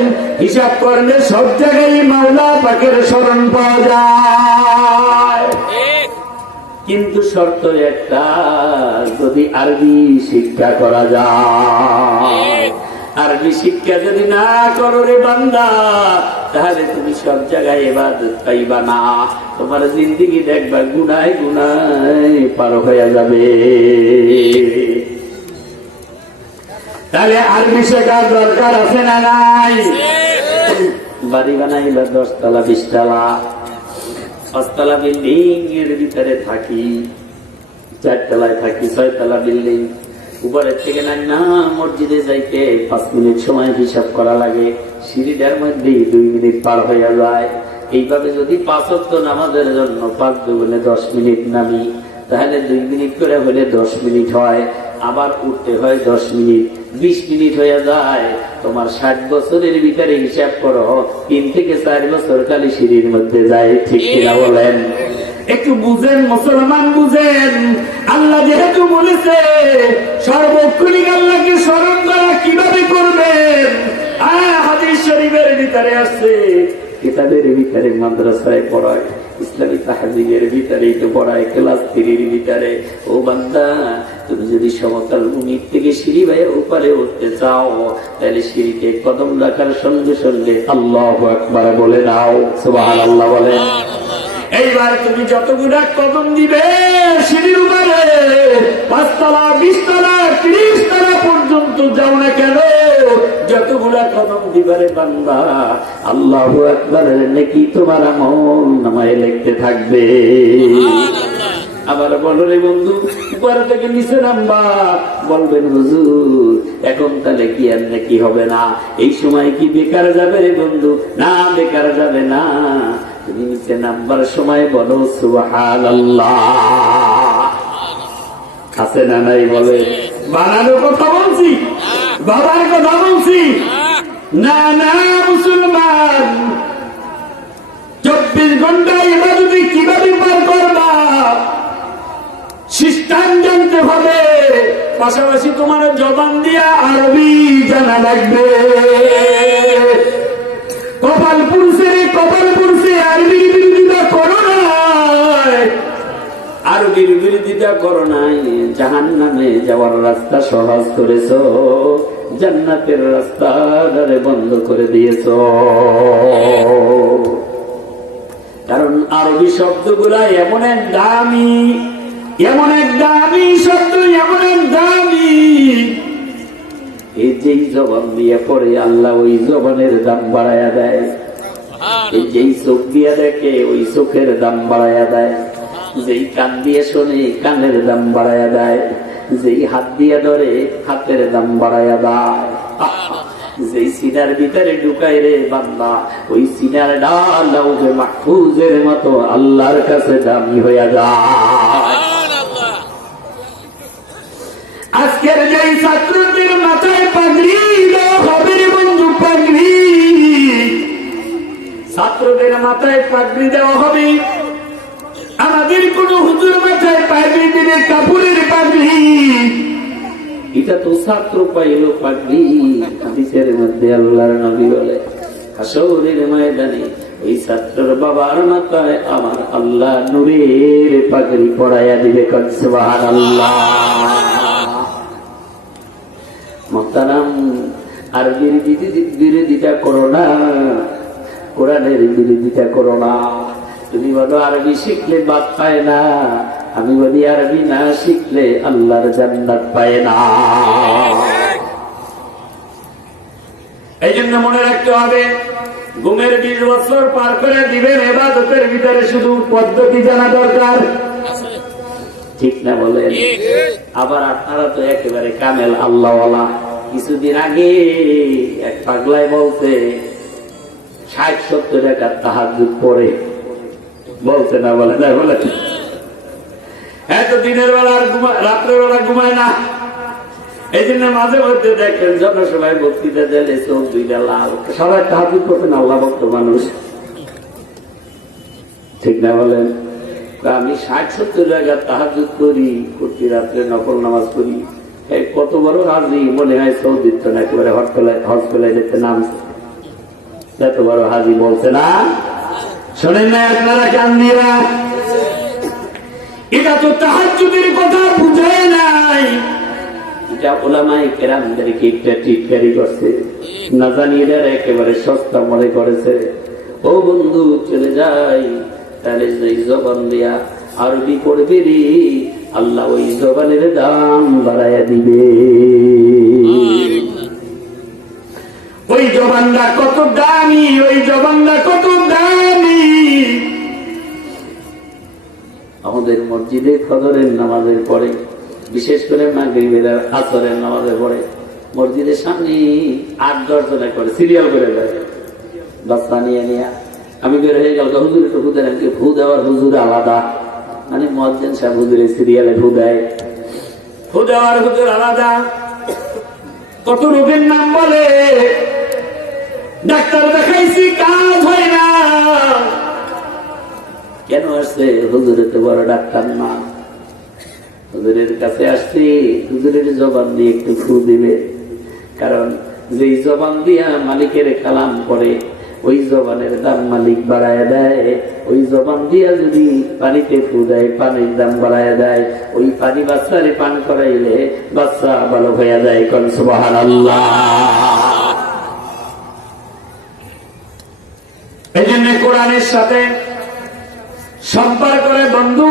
হিসাব করলে সব জায়গায় মাওলা পাকের স্মরণ পাওয়া যায়, কিন্তু শর্ত একটা, যদি আরবি শিক্ষা করা যায়। আরবি শিক্ষা যদি না করো রে বান্দা, তাহলে তুমি সব জায়গায় ইবাদত পাইবা না, তোমার জিন্দেগি দেখবা গুনায় গুনায় পার হয়ে যাবে। তাহলে আরবি শেখার দরকার আছে না নাই? বাড়ি বানাইলা 10 তলা 20 তলা 5 তলা বিল্ডিং এর ভিতরে থাকি, 4 তলায় থাকি, 6 তলা বিল্ডিং, উপরের থেকে না মসজিদে যাইতে 5 মিনিট সময় হিসাব করা লাগে, সিঁড়িটার মধ্যে 2 মিনিট পার হয়ে যায়। এইভাবে যদি 5 ওয়াক্ত নামাজের জন্য 5 দুগুণে 10 মিনিট নামি, তাহলে 2 মিনিট করে হলে 10 মিনিট হয়, আবার উঠতে হয় 10 মিনিট, 20 মিনিট হয়ে যায়। তোমার 60 বছরের ভিতরে হিসাব করো, 3 থেকে 4 বছর খালি সিঁড়ির মধ্যে যায়, ঠিক কিনা বলেন? একটু বুঝেন মুসলমান, বুঝেন। আল্লাহ যেহেতু বলেছে সর্বক্ষণিক আল্লাহকে স্মরণ করা কিভাবে করবেন, হাদিস শরীফের ভিতরে আছে, কিতাবের ভিতরে মাদ্রাসায় পড়ায়, ইসলামী তাহজিবের ভিতরেই তো পড়ায়, ক্লাস 3 ভিতরে। ও বান্দা, তুমি যদি সমতল ভূমির থেকে সিঁড়ি বাইরে উপরে উঠতে চাও, তাহলে সিঁড়িতে কদম রাখার সঙ্গে সঙ্গে আল্লাহু আকবার বলে নাও, সুবহানাল্লাহ বলে। এইবার তুমি যতগুলা কদম দিবে সিঁড়ির উপরে 5 তলা 20 তলা 30 তলা পর্যন্ত যাও না কেন, যতগুলা কদম দিবারে বান্দা আল্লাহু আকবারের নেকি তোমার আমল নামায় লিখতে থাকবে। আবার বলো রে বন্ধু, উপর থেকে নিচে নামবা, বলবেন হুজুর এখন তাহলে কি আর নাকি হবে না, এই সময় কি বেকার যাবে রে বন্ধু? না, বেকার যাবে না। তুমি নিচে নামবার সময় বলো সুবহানাল্লাহ। আছে না নাই? বলে বানানোর কথা বলছি, বাবার কথা বলছি না? না মুসলমান, 24 ঘন্টা ইবাদত কিভাবে পার করবা সিস্টেম জানতে হবে, পাশাপাশি তোমার জবান দিয়া আরবি জানা লাগবে। কপাল পুরুষে আরবির বিরোধিতা করো নাই, আরবির বিরোধিতা করো নাই। জাহান্নামে যাওয়ার রাস্তা সহজ করেছো, জান্নাতের রাস্তা দ্বারে বন্ধ করে দিয়েছো। কারণ আরবি শব্দগুলা এমন এক দামি শব্দ, এমন এক দামি, এই যেই জবান দিয়ে পড়ে আল্লাহ ওই জবানের দাম বাড়াইয়া দেয়, এই যেই চোখ দিয়ে দেখে ওই চোখের দাম বাড়াইয়া দেয়, যেই কান দিয়ে শোনে কানের দাম বাড়াইয়া দেয়, যেই হাত দিয়ে ধরে হাতের দাম বাড়াইয়া দেয়, যেই সিনার ভিতরে ঢুকাই রে বান্দা ওই সিনার ডাল লাউহে মাহফুজের মতো আল্লাহর কাছে দামি হইয়া যায়। আজকের যেই ছাত্রদের মাথায় পাগড়ি দেওয়া হবে রে বন্ধু, পাগড়ি ছাত্রদের মাথায় পাগড়ি দেওয়া হবে, আমাদের কোন হুজুর মাথায় পাগড়ি দিবে কাপড়ের পাগড়ি, এটা তো ছাত্র পাইল পাগড়ি। হাদিসের মধ্যে আল্লাহর নবী বলে হাসরের ময়দানে ওই ছাত্রের বাবার মাথায় আমার আল্লাহ নূরের পাগড়ি পরাইয়া দিবে। সুবহানাল্লাহ। মুহতারাম, আরবির বিরোধিতা করো না, কোরআনের বিরোধিতা করো না। তুমি বলো আরবি শিখলে বাদ পায় না, আমি বলি আরবি না শিখলে আল্লাহর জান্নাত পায় না। এই জন্য মনে রাখতে হবে, ঘুমের 20 বছর পার করে দিবেন, ইবাদতের ভিতরে শুধু পদ্ধতি জানা দরকার, ঠিক না বলেন? আবার আপনারা তো একেবারে কামেল আল্লাহওয়ালা। কিছুদিন আগে এক পাগলায় বলতে 60-70 টাকার তাহাজ্জুদ পড়ে, বলতে না বলে না, বলে এত দিনের বেলা আর রাত্রের বেলা ঘুমায় না। এই জন্য মাঝে মধ্যে দেখেন জনসভায় বক্তৃতা দিলে চোখ 2টা লাল, সবাই তাহাজ্জুদ করতেন আল্লাহ ভক্ত মানুষ, ঠিক না বলেন? আমি 60-70 টাকার তাহাজ্জুদ করি, প্রতি রাত্রে নফল নামাজ করি, কত বড় হাজি মনে হয় সৌদির তো না, একেবারে হজ ফেলায় যেতে নামছে, এত বড় হাজি বলছে না। শোনেন না আপনারা কান দিয়া, এটা তো তাহাজ্জুদের কথা বুঝায় নাই, এটা ওলামায়ে কেরামদেরকে একটা টিটকারি করছে, না জানি এরা একেবারে সস্তা মনে করেছে। ও বন্ধু চলে যাই, তাহলে এই জবান দিয়া আরবি পড়বে রে, আল্লাহ ওই জবানের দাম বাড়াইয়া দিবে। ওই জবানটা কত দামি, ওই জবানটা কত দামি। আমাদের মসজিদে ফজরের নামাজের পরে, বিশেষ করে মাগরিবের আসরের নামাজের পরে মসজিদের সামনে 8-10 জন করে সিরিয়াল করে যায়, বাচ্চা নিয়ে নিয়ে। আমি বের হয়ে গেল, হুজুর একটু ফু দেন, ফু দেওয়ার হুজুর আলাদা, মানে মুয়াজ্জিন সাহেব হুজুরের সিরিয়ালে ফু দেয়, ফু দেওয়ার হুজুর আলাদা। কত রোগের নাম বলে, ডাক্তার দেখাইছি কাজ হয় না, কেন আসছে? হুজুরের তো বড় ডাক্তার না, হুজুরের কাছে আসছি হুজুরের জবান দিয়ে একটু ফু দিবে, কারণ যেই জবান দিয়া মালিকের কালাম করে ওই জবানের দাম মালিক বাড়ায় দেয়, ওই জবান দিয়া যদি পানিতে ফু দেয় পানির দাম বাড়ায় দেয়, ওই পানি বাচ্চারে পান করাইলে বাচ্চা ভালো হয়ে যায়। কোন সুবহানাল্লাহ। এই জন্য কোরআনের সাথে সম্পর্কের বন্ধু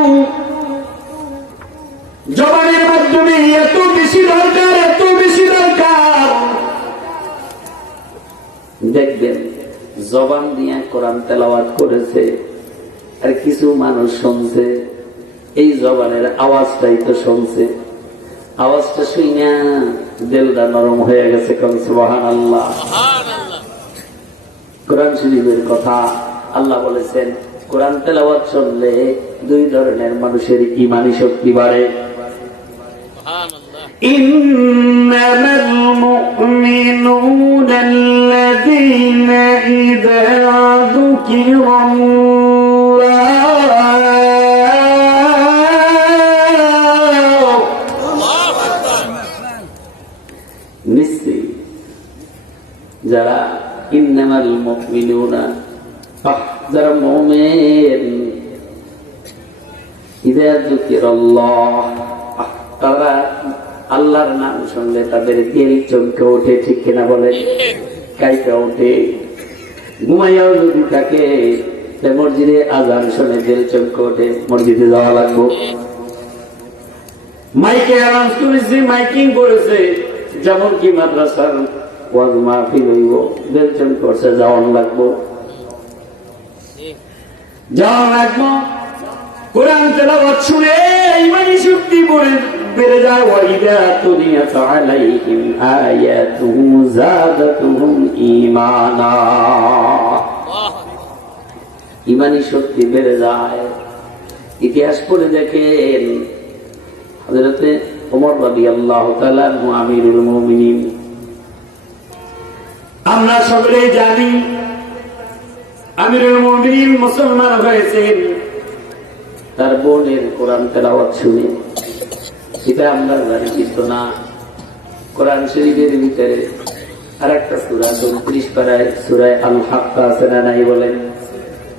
জবানের মাধ্যমে এত বেশি দরকার, এত বেশি দরকার। দেখবেন জবান দিয়ে কোরআন তেলাওয়াত করেছে আর কিছু মানুষ শুনছে, এই জবানের আওয়াজটাই তো শুনছে, আওয়াজটা শুনে দিলটা নরম হয়ে গেছে। কোন সুবহানাল্লাহ। কোরআন শরীফের কথা আল্লাহ বলেছেন, কোরআন তেলাওয়াত শুনলে দুই ধরনের মানুষের ঈমানী শক্তি বাড়ে। ইন্নামাল মুমিনুনা আল্লাযীনা ইযা নিশ্চয়ই যারা ইন্নামাল মুমিনুনা যারা মুমিন ইযা যুকিরাল্লাহ তারা আল্লাহর নাম শুনলে তাদের দিল চমকে ওঠে। ঠিক কিনা বলেন? কাইপে ওঠে। ঘুমাইয়াও যদি থাকে মসজিদে আজান শুনে দিল চমকে ওঠে, মসজিদে যাওয়া লাগবো। মাইকে অ্যানাউন্স করেছে, মাইকিং করেছে, যেমন কি মাদ্রাসার ওয়াজ মাহফিল হইব, দিল চমকে উঠছে, যাওয়ান লাগবো, যাওয়া লাগবো। কোরআন তেলাওয়াত শুনে ঈমানী শক্তি বেড়ে যায়। ওয়াইদা তুলিয়াত আলাইহিম আয়াতুহু যাদাতুহুম ঈমানা, ঈমানী শক্তি বেড়ে যায়। ইতিহাস পড়ে দেখেন হযরতে ওমর রাদিয়াল্লাহু তাআলা আমিরুল মুমিনিন, আমরা সকলেই জানি আমিরুল মুমিনিন মুসলমান হয়েছেন তার বোনের কোরআন তেলাওয়াত শুনে। এটা আমরা জানি কিন্তু না। কোরআন শরীফের ভিতরে আর একটা সূরা ৩২ পারায় সূরা আল হাক্কা আছে না নাই বলেন?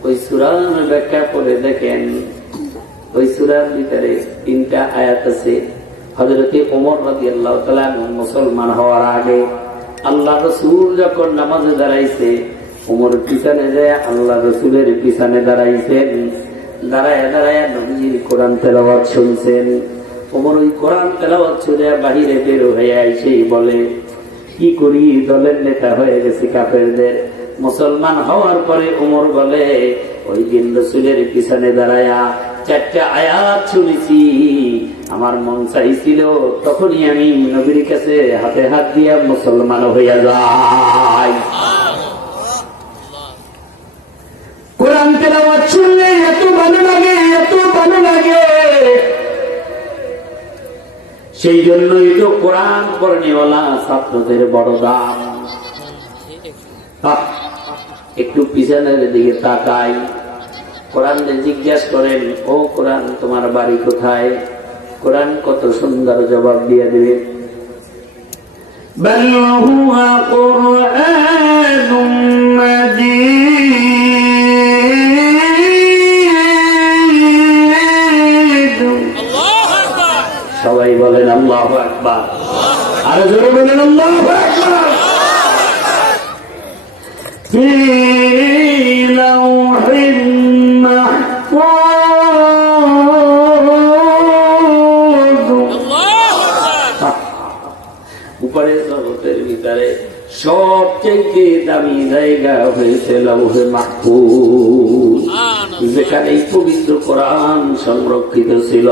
ওই সূরার ব্যাখ্যা করে দেখেন, ওই সূরার ভিতরে ৩টা আয়াত আছে। হযরতে ওমর রাদিয়াল্লাহু তাআলা মুসলমান হওয়ার আগে আল্লাহ রাসূল যখন নামাজে দাঁড়াইছে, ওমর পিছনে যায় আল্লাহ রাসূলের পিছনে দাঁড়াইছেন। দাঁড়ায় দাঁড়ায় নবীজির কোরআন তেলাওয়াত শুনছেন। ওমর ওই কোরআন তেলাওয়াত শুনে বাহিরে বের হয়ে আইসে বলে, কি করি, দলের নেতা হয়ে গেছে কাফেরদের। মুসলমান হওয়ার পরে ওমর বলে, ওই দিন রাসূলের পিছনে দাঁড়ায়া 4টা আয়াত শুনেছি, আমার মন চাইছিল তখনই আমি নবীর কাছে হাতে হাত দিয়া মুসলমান হইয়া যাই। কোরআন তেলাওয়াত শুনলে এত ভালো লাগে, এত ভালো লাগে। সেই জন্যই তো কোরআন পড়নেওয়ালা ছাত্রদের বড় দাম। একটু পিছনের দিকে তাকাই, কোরআনে জিজ্ঞাসা করেন, ও কোরআন তোমার বাড়ি কোথায়? কোরআন কত সুন্দর জবাব দিয়ে দেবে, বাল হুয়া কুরআনুম মাজিদ। সবাই বলেন আল্লাহু আকবার, আরো জোরে বলেন আল্লাহু আকবার। ফি লাওহিন মাহফুজ। উপরে জগতের ভিতরে সবচেয়ে দামি জায়গা হয়েছে লাওহে মাহফুজ, যেখানে পবিত্র কোরআন সংরক্ষিত ছিল।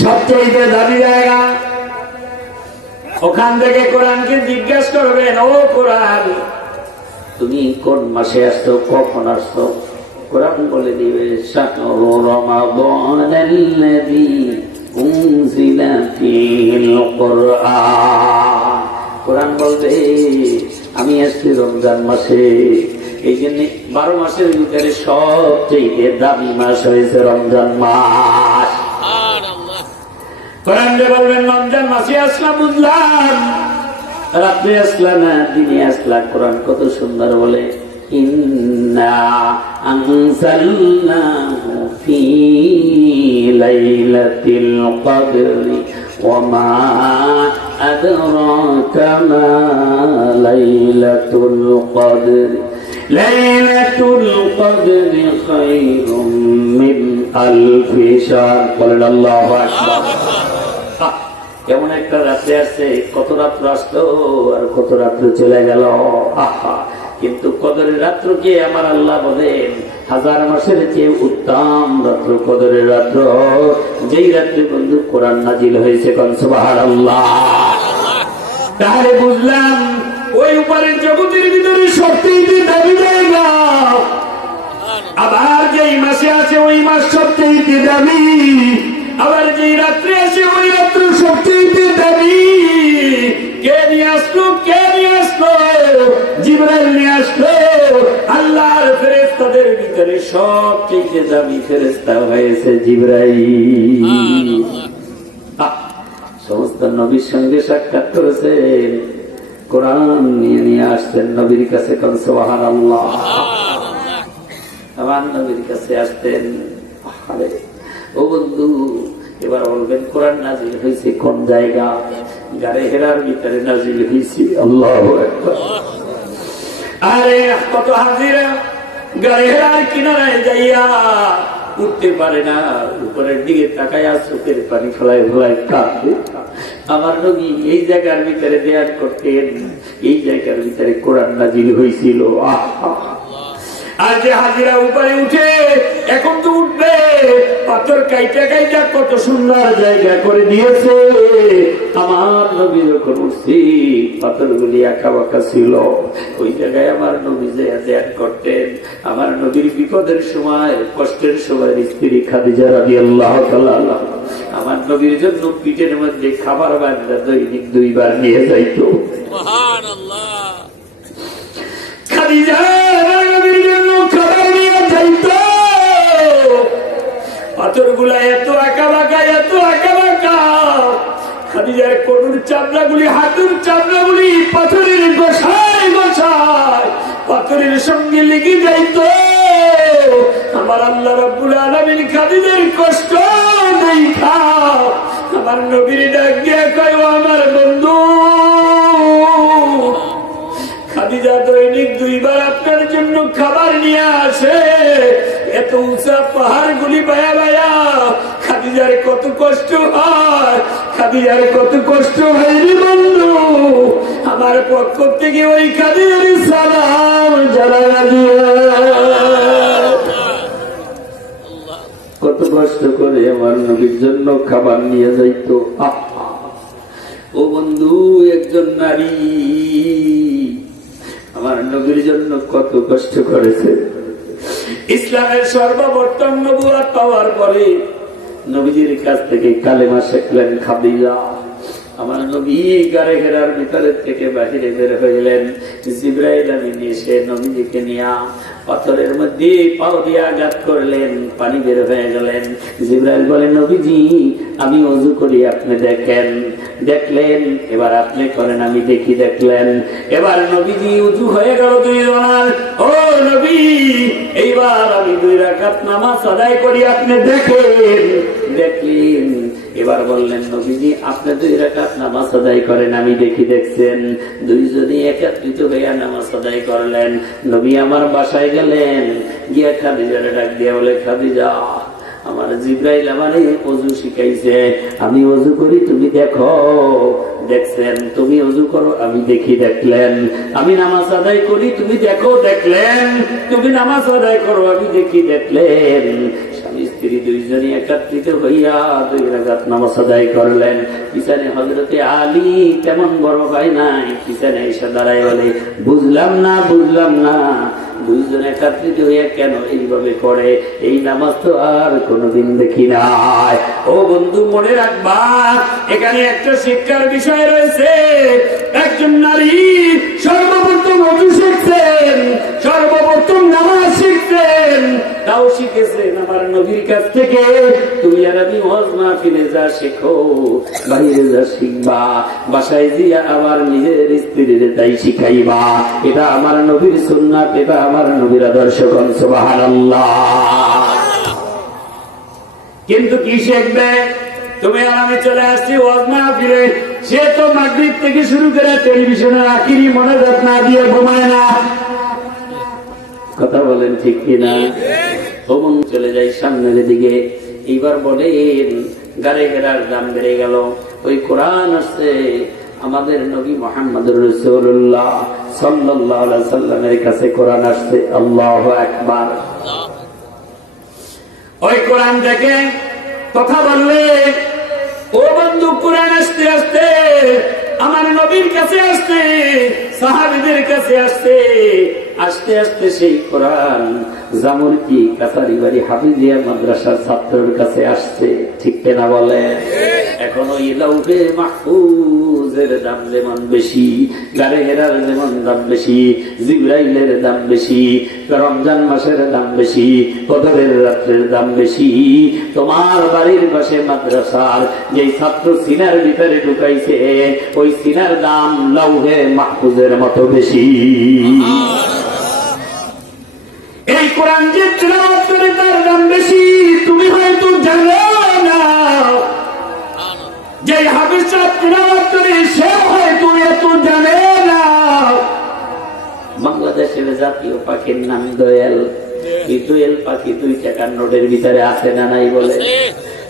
সবচেয়ে দামি জায়গা, ওখান থেকে কোরআনকে জিজ্ঞাসা করবেন, ও কোরআন তুমি কোন মাসে আসছো, কখন আসছো? কোরআন বলে দিবে, শাহরু রমাদানাল্লাযী উনজিলা ফীহিল কুরআন। কোরআন বলবে আমি আসছি রমজান মাসে। এই জন্য 12 মাসের ভিতরে সবচেয়ে দামি মাস হয়েছে রমজান মাস। কোরআন বলবেন রমজান মাসে আসলাম, বুঝলাম, রাত্রে আসলা না দিনে আসলা। কোরআন কত সুন্দর বলে, ইন্না আনজালনাহু ফী লাইলাতিল কদরি ওয়া মা আদরাকা মা লাইলাতুল কদর। লাইলাতুল কদরি খায়রুম মিন আলফি শাহর। বলেন আল্লাহু আকবার। কেমন একটা রাত্রে আসছে, কত রাত্র আসলো আর কত রাত্র চলে গেল। আহা, কিন্তু কদরের রাত্রকে আমার আল্লাহ বলেন হাজার মাসের চেয়ে উত্তম রাত্র কদরের রাত্র, যেই রাত্রে বন্ধু কোরআন নাজিল হয়েছে। কোন সুবহানাল্লাহ। তাহলে বুঝলাম ওই উপরের জগতের ভিতরে সবচেয়ে দামি জায়গা, আবার যেই মাসে আছে ওই মাস সবচেয়ে দামি, আবার যেই রাত্রে আছে ওই রাত্র সবচেয়ে দামি। কে নিয়ে আসলো? কে নিয়ে আসলো? জিবরাইল নিয়ে আসলো। আল্লাহর ফেরেশতাদের ভিতরে সবচেয়ে দামি ফেরেশতা হয়েছে জিবরাইল। সমস্ত নবীর সঙ্গে সাক্ষাৎ করেছেন, কোরআন নিয়ে নিয়ে আসছেন নবীর কাছে। কোন সুবহানাল্লাহ। আমার নবীর কাছে আসতেন। ও বন্ধু, এবার বলবেন কোরআন নাজিল হয়েছে কোন জায়গা? গারে হেরার ভিতরে নাজিল হয়েছে। আল্লাহু আকবার। আরে কত হাজিরা গারে হেরার কিনারায় যাইয়া উঠতে পারে না, উপরের দিকে তাকাইয়া চোখের পানি ফেলায় ফেলায় কাঁদে। আমার নবী এই জায়গার ভিতরে দেয়ার করতেন, এই জায়গার ভিতরে কোরআন নাজিল হয়েছিল। আর যে হাজিরা উপরে উঠে এখন তো উঠবে, পাথর কাইটা কাইটা কত সুন্দর জায়গা করে দিয়েছে। আমার নবী যখন উঠছি পাথরগুলি আঁকা বাঁকা ছিল, ওই জায়গায় আমার নবী যে ধ্যান করতেন। আমার নবীর বিপদের সময়, কষ্টের সময় স্ত্রী খাদিজা রাদিয়াল্লাহু তাআলা আমার নবীর জন্য পিঠের মধ্যে খাবার বান্ধা দৈনিক 2 বার নিয়ে যাইত। সুবহানাল্লাহ। খাদিজা নবীর জন্য খাবার নিয়ে যাইত। পাথরগুলা এত আঁকা বাঁকা, এত আঁকা বাঁকা, খাদিজার কোনুর চামড়াগুলি, হাঁটুর চামড়াগুলি পাথরের গোসায় গোসায় পাথরের সঙ্গে লেগে যাইত। আমার আল্লাহ রাব্বুল আলামিন খাদিজার কষ্ট দেখা আমার নবীর ডাক দিয়ে কয়, ও আমার বন্ধু, খাদিজা দৈনিক 2 বার আপনার জন্য খাবার নিয়ে আসে। এত উঁচা পাহাড় গুলি বায়া বায়া খাদিজার কত কষ্ট হয়, খাদিজার কত কষ্ট হয় রে বন্ধু। আমার পক্ষ থেকে ওই খাদিজার সালাম জানায়া দিয়ে। কত কষ্ট করে আমার নবীর জন্য খাবার নিয়ে যাইতো। ও বন্ধু, একজন নারী আমার নবীর জন্য কত কষ্ট করেছে। ইসলামের সর্বপ্রথম নবুয়ত পাওয়ার পরে নবীজির কাছ থেকে কালেমা শিখলেন খাদিজা। আমার নবী গারে হেরার ভিতরের থেকে বাহিরে বের হইলেন। জিবরাইল আমিন এসে নবীজিকে নিয়ে পাথরের মধ্যে পাও দিয়ে আঘাত করলেন, পানি বের হয়ে গেলেন। জিবরাইল বলেন, নবীজি আমি ওযু করি, আপনি দেখেন। দেখলেন, এবার আপনি করেন, আমি দেখি। দেখলেন, এবার নবীজি ওযু হয়ে গেল 2 জনের। ও নবী, এইবার আমি 2 রাকাত নামাজ আদায় করি, আপনি দেখেন। দেখলেন, এবার বললেন, নবীজি আপনি 2 রাকাত নামাজ আদায় করেন, আমি দেখি। দেখছেন, 2 জনই একত্রিত হইয়া নামাজ আদায় করলেন। নবী আমার বাসায় গেলেন, গিয়া খাদিজারে ডাক দিয়া বলে, খাদিজা আমার জিবরাইল আমারে ওযু শিখাইছে, আমি ওযু করি, তুমি দেখো। দেখছেন, তুমি ওযু করো, আমি দেখি। দেখলেন, আমি নামাজ আদায় করি, তুমি দেখো। দেখলেন, তুমি নামাজ আদায় করো, আমি দেখি। দেখলেন, স্বামী স্ত্রী 2 জনই একত্রিত হইয়া 2 রাকাত নামাজ আদায় করলেন। পিছনে হযরতে আলী তেমন বড় ভাই নাই, পিছনে এসে দাঁড়ায় বলে, বুঝলাম না, বুঝলাম না, 2 জন একত্রিত হইয়া কেন এইভাবে করে? এই নামাজ তো আর কোনদিন দেখি নাই। ও বন্ধু, মনে রাখবা, এখানে একটা শিক্ষার বিষয় রয়েছে। একজন নারী সর্বপ্রথম ওযু শিখছেন, সর্বপ্রথম নামাজ শিখছেন, তাও শিখেছেন আমার নবীর কাছ থেকে। তুমি আর আমি ওয়াজ মাহফিলে যা শেখো, বাইরে যা শিখবা, বাসায় গিয়া আবার নিজের স্ত্রীর তাই শিখাইবা। এটা আমার নবীর সুন্নাত, এটা আমার নবীর আদর্শ। কোন সুবহানাল্লাহ। কিন্তু কি শিখবে? তুমি আর আমি চলে আসছি ওয়াজ মাহফিলে, সে তো মাগরিব থেকে শুরু করে টেলিভিশনের আখিরি মোনাজাত না দিয়ে ঘুমায় না। কথা বলেন ঠিক কিনা? ভবন চলে যায় সামনের দিকে। এইবার বলেন গাড়ি ঘেরার দাম বেড়ে গেল। ওই কোরআন আসছে আমাদের নবী মুহাম্মদুর রাসূলুল্লাহ সাল্লাল্লাহু আলাইহি সাল্লামের কাছে কোরআন আসছে। আল্লাহু আকবার। ওই কোরআন থেকে কথা বললে ও বন্ধু, কোরআন আসতে আসতে আমার নবীর কাছে আসতে, সাহাবীদের কাছে আসতে আস্তে আস্তে সেই কোরআন জামুরকি কাছারিবাড়ি হাফিজিয়া মাদ্রাসার ছাত্রের কাছে আসছে। ঠিক কিনা বলে? এখন ওই লাউহে মাহফুজের দাম যেমন বেশি, গাড়ি ঘেরার যেমন দাম বেশি, জিবরাইলের দাম বেশি, রমজান মাসের দাম বেশি, কদরের রাত্রের দাম বেশি, তোমার বাড়ির পাশে মাদ্রাসার যে ছাত্র সিনার ভিতরে ঢুকাইছে ওই সিনার দাম লাউহে মাহফুজের মতো বেশি। এই কোরআন যে তিলাওয়াত করে তার দাম বেশি। তুমি হয়তো জানো না, যে হাফেজ সাহেব তিলাওয়াত করে সে হয়তো এত জানে না। বাংলাদেশের জাতীয় পাখির নাম দোয়েল। এই দোয়েল পাখি 2 টাকার নোটের ভিতরে আছে না নাই বলে?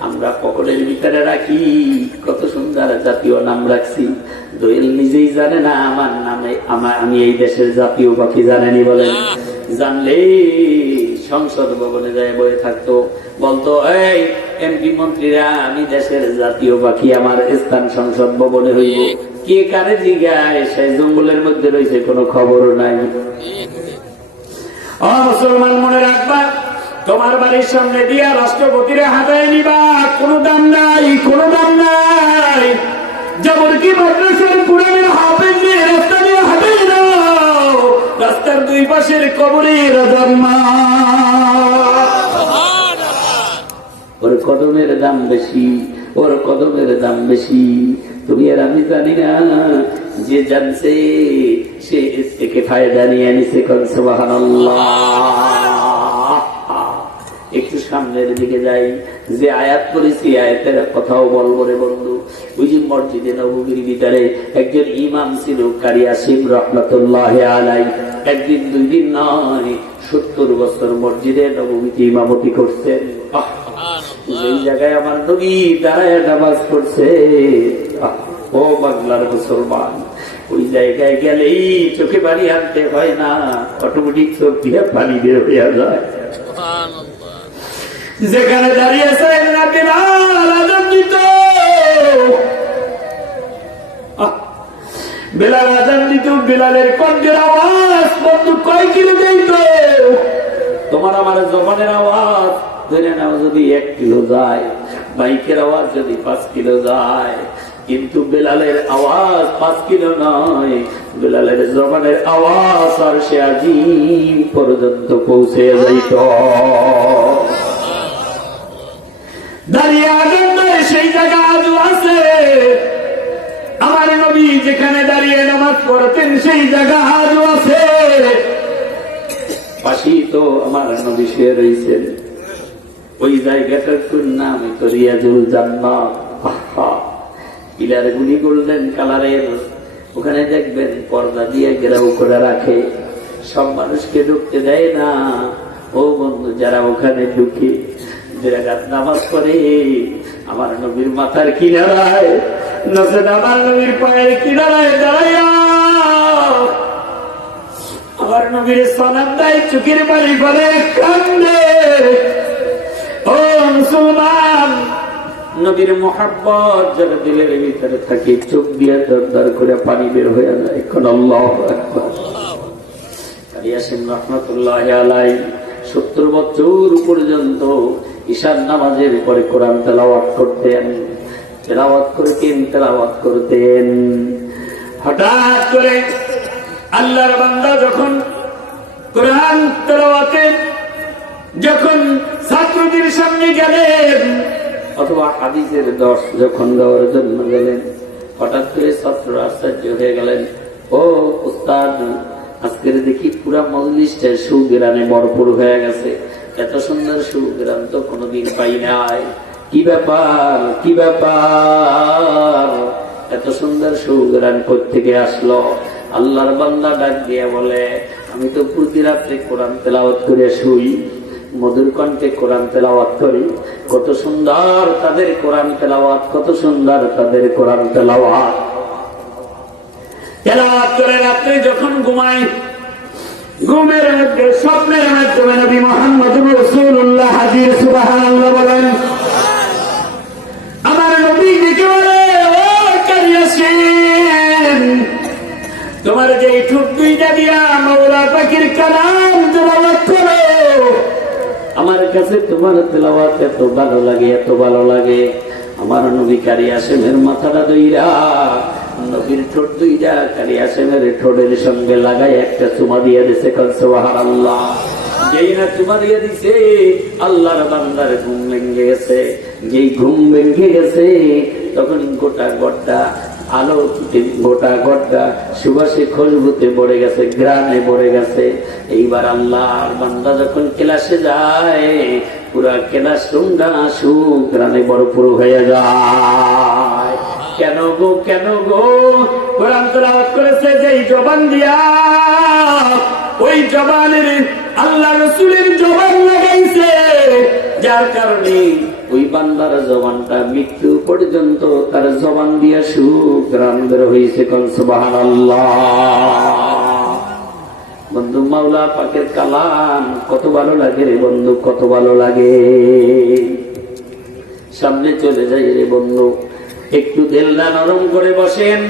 আমরা পকেটের ভিতরে রাখি, কত সুন্দর জাতীয় নাম রাখছি। দোয়েল নিজেই জানে না আমার নামে আমি এই দেশের জাতীয় পাখি জানেনি বলে। জানলে সংসদ ভবনে যায় বয়ে থাকতো, বলতো এই এমপি মন্ত্রীরা আমি দেশের জাতীয় পাখি, আমার স্থান সংসদ ভবনে হইব। কে কারে জিগায়? সেই জঙ্গলের মধ্যে রয়েছে, কোনো খবরও নাই। ও মুসলমান, মনে রাখবা, তোমার বাড়ির সামনে দিয়া রাষ্ট্রপতিরে হাতায় নিবা, কোনো দাম নাই, কোনো দাম নাই। যেমন কি মাদ্রাসার কোরআনের হাফেজ নিয়ে রাস্তা দিয়ে হাঁটাই দাও, রাস্তার 2 পাশের কবরের জন্মা। ওর কদমের দাম বেশি, ওর কদমের দাম বেশি। তুমি আর আমি জানি না, যে জানছে সে এর থেকে ফায়দা নিয়ে নিছে। সুবহানাল্লাহ। একটু সামনের দিকে যাই, যে আয়াত করেছি আয়াতের কথাও বলবো রে বন্ধু। ওই যে মসজিদে নববীর ভিতরে একজন ইমাম ছিল কারি আসিম রহমাতুল্লাহ আলাই। একদিন 2 দিন নয়, 70 বছর মসজিদে নববীতে ইমামতি করছেন। এই জায়গায় আমার নবী দাঁড়ায় নামাজ পড়ছে। ও বাংলার মুসলমান, ওই জায়গায় গেলেই চোখে পানি আনতে হয় না, অটোমেটিক চোখ দিয়ে পানি বের হইয়া যায়। যেখানে দাঁড়িয়েছে বেলাল আযান দিত, বেলালের কণ্ঠের আওয়াজ বন্ধু কয় কিলো দিত। তোমার আমার জবানের আওয়াজ ধরে নাও যদি 1 কিলো যায়, বাইকের আওয়াজ যদি 5 কিলো যায়, কিন্তু বেলালের আওয়াজ 5 কিলো নয়। বেলালের জবানের আওয়াজ আর সে আজিম পর্যন্ত পৌঁছে যাইত। দাঁড়িয়ে আজান দেয় সেই জায়গা আজও আছে। আমার নবী যেখানে দাঁড়িয়ে নামাজ পড়তেন সেই জায়গা আজও আছে। পাশেই তো আমার নবী শুয়ে রয়েছেন। ওই জায়গাটার নাম তো রিয়াজুল জান্নাত। পিলার গুলি গোল্ডেন কালারের, ওখানে দেখবেন পর্দা দিয়ে ঘেরাও করে রাখে, সব মানুষকে ঢুকতে দেয় না। ও বন্ধু, যারা ওখানে ঢুকে নামাজ পড়ে আমার নবীর মাথার কিনারায়, নচেত আমার নবীর পায়ের কিনারায় দাঁড়াইয়া আমার নবীর সালাম দেয়, চোখের পানি পরে কান্দে। ও মুসলমান, নবীর মুহাব্বত যারা দিলের ভিতরে থাকে, চোখ দিয়ে দরদর করে পানি বের হয়ে যায়। এখন আল্লাহু আকবার। কারি আসিম রহমাতুল্লাহ আলাইহি 70 বছর পর্যন্ত ঈশার নামাজের পরে কোরআন তেলাওয়াত করতেন। তেলাওয়াত করতেন। হঠাৎ করে আল্লাহর বান্দা যখন কোরআন তেলাওয়াতে যখন ছাত্রদের সামনে গেলেন, অথবা হাদিসের 10 যখন দেওয়ার জন্য গেলেন, হঠাৎ করে ছাত্র আশ্চর্য হয়ে গেলেন। ও উস্তাদ, আজকের দেখি পুরা মজলিসটা সুগ্রানে ভরপুর হয়ে গেছে। এত সুন্দর সুগ্রাম তো কোনোদিন পাই নাই। কি ব্যাপার, কি ব্যাপার, এত সুন্দর সুগ্রাম কোত্থেকে আসলো? আল্লাহর বান্দা ডাক দিয়ে বলে, আমি তো প্রতি রাত্রে কোরআন তেলাওয়াত করে শুই, মধুর কণ্ঠে কোরআন তেলাওয়াত করি। কত সুন্দর তাদের কোরআন তেলাওয়াত, কত সুন্দর তাদের কোরআন তেলাওয়াত। তেলাওয়াত করে রাত্রে যখন ঘুমায়, ঘুমের মধ্যে স্বপ্নের মাধ্যমে নবী মুহাম্মদুর রাসূলুল্লাহ হাজির। সুবহানাল্লাহ বলেন। আমার নবী ডেকে বলে, ও কারিয়াসিন, তোমার যে ঠোঁট দুইটা দিয়া মাওলা পাকের কালাম তেলাওয়াত করো, আমার কাছে তোমার তেলাওয়াত এত ভালো লাগে, এত ভালো লাগে। আমার নবী কারিয়াসিনের মাথাটা দইরা নবীর ঠোঁট দুইটা কারিয়াসিনের ঠোঁটের সঙ্গে লাগাই একটা চুমা দিয়ে দিছে। সুবহানাল্লাহ। যেই না চুমা দিয়ে দিছে, আল্লাহর বান্দার ঘুম ভেঙে গেছে। যেই ঘুম ভেঙে গেছে, তখন গোটা গড্ডা আলো, গোটা গড্ডা সুবাসে খুশবুতে ভরে গেছে, গ্রামে ভরে গেছে। এইবার আল্লাহর বান্দা যখন ক্লাসে যায়, পুরা ক্লাস রুমটা সুগ্রামে ভরপুর হয়ে যায়। কেন গো, কেন গো? কোরআন তেলাওয়াত করেছে যেই জবান দিয়া, ওই জবানের আল্লাহ রাসূলের জবান লাগাইছে, যার কারণে ওই বান্দার জবানটা মৃত্যু পর্যন্ত তার জবান দিয়া সুগ্রাম বের হয়েছে। কোন সুবহানাল্লাহ। বন্ধু, মাওলা পাকের কালাম কত ভালো লাগে রে বন্ধু, কত ভালো লাগে। সামনে চলে যাই রে বন্ধু, একটু দিলটা নরম করে বসেন।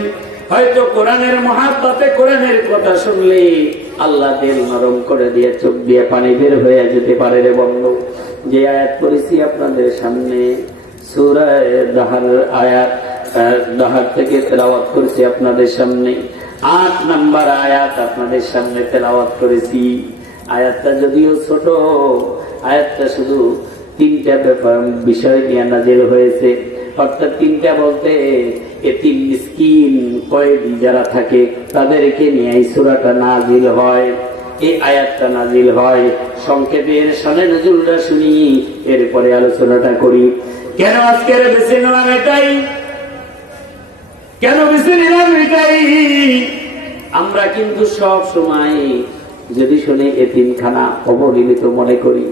হয়তো কোরআনের মহাব্বতে কোরআনের কথা শুনলে আল্লাহ দিল নরম করে দিয়ে চোখ দিয়ে পানি বের হয়ে যেতে পারে রে বন্ধু। যে আয়াত পড়েছি আপনাদের সামনে, সূরা দাহার আয়াত, দাহার থেকে তেলাওয়াত করেছি আপনাদের সামনে। 8 নম্বর আয়াত আপনাদের সামনে তেলাওয়াত করেছি। আয়াতটা যদিও ছোট, আয়াতটা শুধু 3টা ব্যাপার বিষয় নিয়ে নাজিল হয়েছে। অর্থাৎ 3টা বলতে এতিম মিসকিন কয়েদি যারা থাকে তাদেরকে নিয়ে এই সূরাটা নাজিল হয়, এই আয়াতটা নাজিল হয়। সংক্ষেপে এর শানে নজুলটা শুনি, এরপরে আলোচনাটা করি। কেন আজকের বেছে নিলাম এটাই, কেন বেছে নিলাম এটাই? আমরা কিন্তু সব সময় যদি শুনি এতিমখানা, অবহেলিত মনে করি।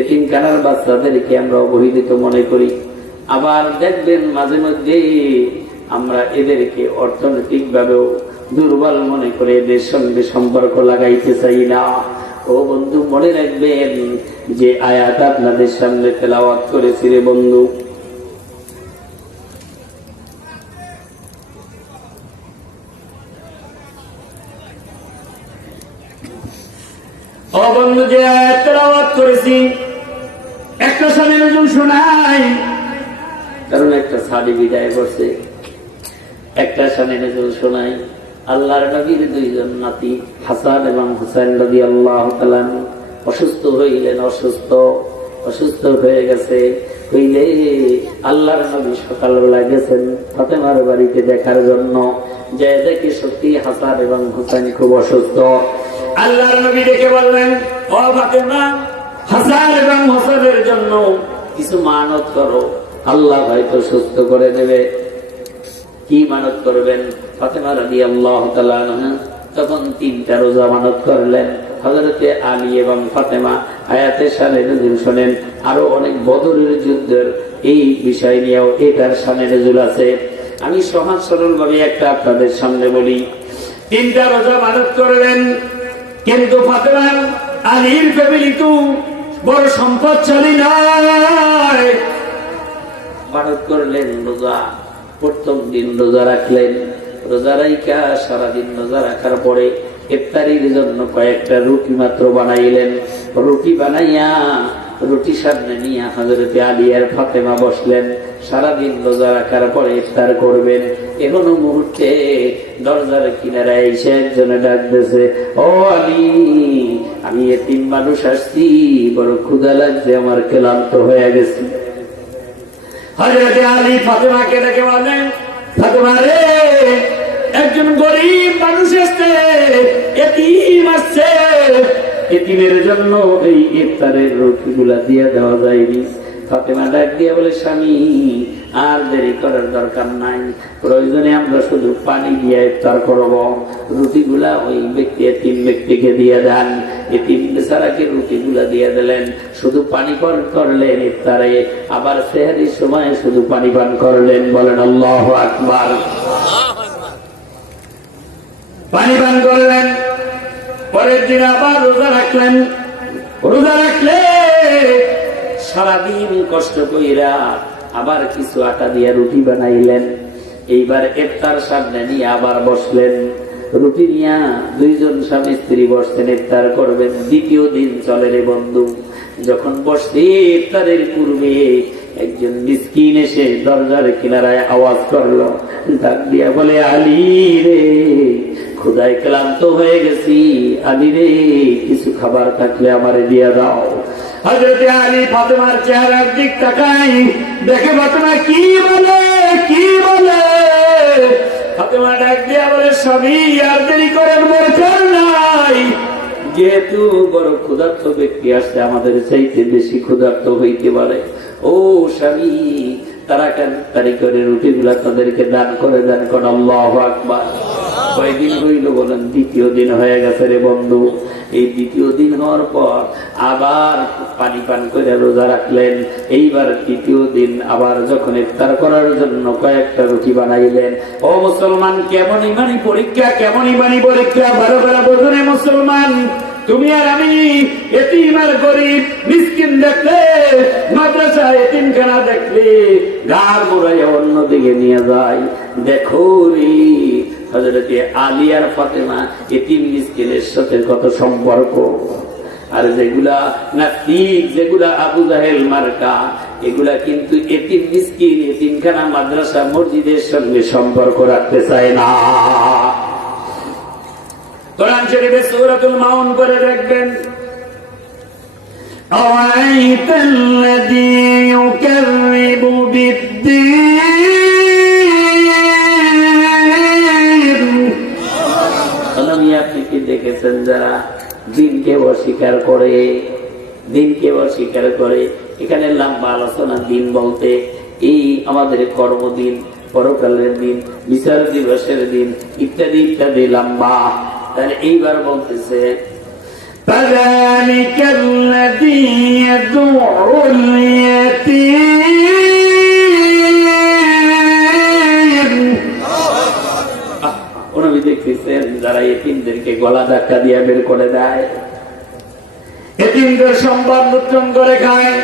এতিমখানার বাচ্চাদেরকে আমরা অবহেলিত মনে করি। আবার দেখবেন মাঝে মধ্যে আমরা এদেরকে অর্থনৈতিক ভাবেও দুর্বল মনে করে এদের সঙ্গে সম্পর্ক লাগাইতে চাই না। ও বন্ধু, মনে রাখবেন যে আয়াত আপনাদের সামনে তেলাওয়াত করেছি রে বন্ধু, ও বন্ধু, যে আয়াত তেলাওয়াত করেছি একটা শানে নজুল শোনাই। কারণ একটা সাদি বিদায় করছে, একটা শানে নজুল শোনাই। আল্লাহর নবীর 2 জন নাতি হাসান এবং হুসাইন রাদিয়াল্লাহু তাআলা অসুস্থ হইলেন। অসুস্থ হয়ে গেছে হইলে আল্লাহর নবী সকালবেলা গেছেন ফাতেমার বাড়িতে দেখার জন্য। যে দেখে সত্যি হাসান এবং হুসাইন খুব অসুস্থ। আল্লাহর নবী দেখে বললেন, ও ফাতেমা, হাসান এবং হুসাইনের জন্য কিছু মানত করো, আল্লাহ হয়তো সুস্থ করে দেবে। কি মানত করবেন? ফাতেমা রাদিয়াল্লাহু তাআলা তখন 3টা রোজা মানত করলেন। হযরতে আলী এবং ফাতেমা আয়াতের শানে নজুল শোনেন। আরো অনেক বদরের যুদ্ধের এই বিষয় নিয়েও এটার শানে নজুল আছে। আমি সহজ সরল ভাবে একটা আপনাদের সামনে বলি। 3টা রোজা মানত করলেন, কিন্তু ফাতেমা আলীর ফ্যামিলি তো বড় সম্পদশালী নয়। মানত করলেন রোজা, প্রথম দিন রোজা রাখলেন। রোজা রাইকা সারাদিন রোজা রাখার পরে ইফতারির জন্য কয়েকটা রুটি মাত্র বানাইলেন। রুটি বানাইয়া রুটি সামনে নিয়ে হযরতে আলী আর ফাতেমা বসলেন। সারাদিন রোজা রাখার পরে ইফতার করবেন। এখনো মুহূর্তে দরজার কিনারায় এসে একজনে ডাক দিয়েছে, ও আলী, আমি এতিম মানুষ আসছি, বড় ক্ষুধা লাগছে, আমার ক্লান্ত হয়ে গেছি। হযরতে আলী ফাতেমাকে ডেকে বলেন, ফাতেমা রে, একজন গরিব মানুষ আসছে, এতিম আসছে, এতিমের জন্য এই ইফতারের রুটিগুলা দিয়ে দেওয়া যায়নি। ফাতেমা ডাক দিয়ে বলে, স্বামী আর দেরি করার দরকার নাই, প্রয়োজনে আমরা শুধু পানি দিয়ে ইফতার করব। রুটিগুলা ওই ব্যক্তি তিন ব্যক্তিকে দিয়ে দেন। এই তিন বেচারাকে রুটিগুলা দিয়ে দিলেন, শুধু পানি পান করলেন ইফতারে, আবার সেহরির সময় শুধু পানি পান করলেন। বলেন আল্লাহু আকবার। পানি পান করলেন, পরের দিন আবার রোজা রাখলেন। রোজা রাখলে সারাদিন কষ্ট কইরা আবার কিছু আটা দিয়ে রুটি বানাইলেন। এইবার ইফতার সামনে নিয়ে আবার বসলেন, রুটি নিয়ে দুইজন স্বামী স্ত্রী বসছেন, ইফতার করবেন। দ্বিতীয় দিন চলে রে বন্ধু, যখন বসছে ইফতারের পূর্বে একজন মিসকিন এসে দরজার কিনারায় আওয়াজ করলো, ডাক দিয়া বলে, আলী রে, ক্ষুধায় ক্লান্ত হয়ে গেছি, আলী রে কিছু খাবার থাকলে আমারে দিয়ে দাও। হযরতে আলী ফাতেমার চেহারার দিক তাকাই, দেখে ফাতেমা কি বলে, কি বলে। ফাতেমা ডাক দিয়া বলে, স্বামী আর দেরি করার দরকার নাই, যেহেতু বড় ক্ষুধার্ত ব্যক্তি আসছে, আমাদের চাইতে বেশি ক্ষুধার্ত হইতে পারে। ও স্বামী, তাড়াতাড়ি করে রুটিগুলা তাদেরকে দান করে দেন। কোন আল্লাহু আকবার। কয়েকদিন হইল বলেন? দ্বিতীয় দিন হয়ে গেছে রে বন্ধু। এই দ্বিতীয় দিন হওয়ার পর আবার পানি পান করে রোজা রাখলেন। এইবার তৃতীয় দিন আবার যখন ইফতার করার জন্য কয়েকটা রুটি বানাইলেন। ও মুসলমান, কেমন ইমানি পরীক্ষা, কেমন ইমানি পরীক্ষা! ভালো করে বোঝনে মুসলমান, তুমি আর আমি এতিম আর গরিব মিসকিন দেখলে, মাদ্রাসা এতিমখানা দেখলে গার মোড়াইয়া অন্যদিকে নিয়ে যায়। দেখো রে হযরতে আলী আর ফাতেমা এতিম মিসকিনের সাথে কত সম্পর্ক। আর যেগুলা নাস্তিক, যেগুলা আবু জাহেল মার্কা, এগুলা কিন্তু এতিম মিসকিন, এতিমখানা, মাদ্রাসা, মসজিদের সঙ্গে সম্পর্ক রাখতে চায় না। কোরআন শরীফে সূরাতুল মাউন পড়ে দেখবেন, আওয়াইতাল্লাযী ইউকাযযিবু বিদ্দীন। আপনি কি দেখেছেন যারা দিনকে অস্বীকার করে, দিনকে অস্বীকার করে? এখানে লম্বা আলোচনা। দিন বলতে এই আমাদের কর্মদিন, পরকালের দিন, বিচার দিবসের দিন, ইত্যাদি ইত্যাদি লম্বা। তাহলে এইবার বলতেছে, দেখতেছেন যারা এতিমদেরকে গলা ধাক্কা দিয়ে বের করে দেয়, এতিমদের সম্পদ লুণ্ঠন করে খায়,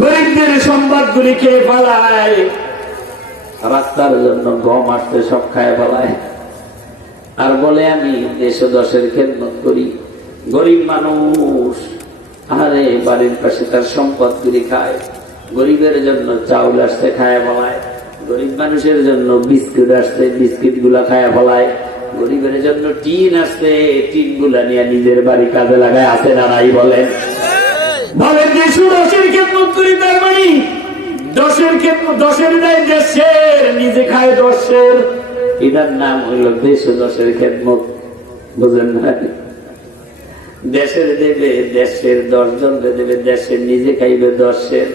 গরিবদের সম্পদ গুলি খেয়ে ফেলায়, রাস্তার জন্য গম আসতে সব খায় ফেলায়, আর বলে আমি দেশ দশের খেদমত করি। গরিব মানুষ আরে বাড়ির পাশে তার সম্পদ গুলি খায়, গরিবের জন্য চাউল আসতে খায় ফলায়, গরিব মানুষের জন্য বিস্কুট আসছে, বিস্কুট গুলা খায় ফলায়, গরিবের জন্য টিন আসছে, টিন গুলা নিয়ে নিজের বাড়ি কাজে লাগায়। আছে না নাই বলেন? বলেন দেশ দশের খেদমত করি, তার মানে দশের খেদমত, দশের নাই দেশের, নিজে খায় দশের। এটার নাম হইল দেশ দশের খেদমত। বুঝলেন না? দেশের দেবে দেশের, 10 জন দেবে দেশের, নিজে খাইবে দশের।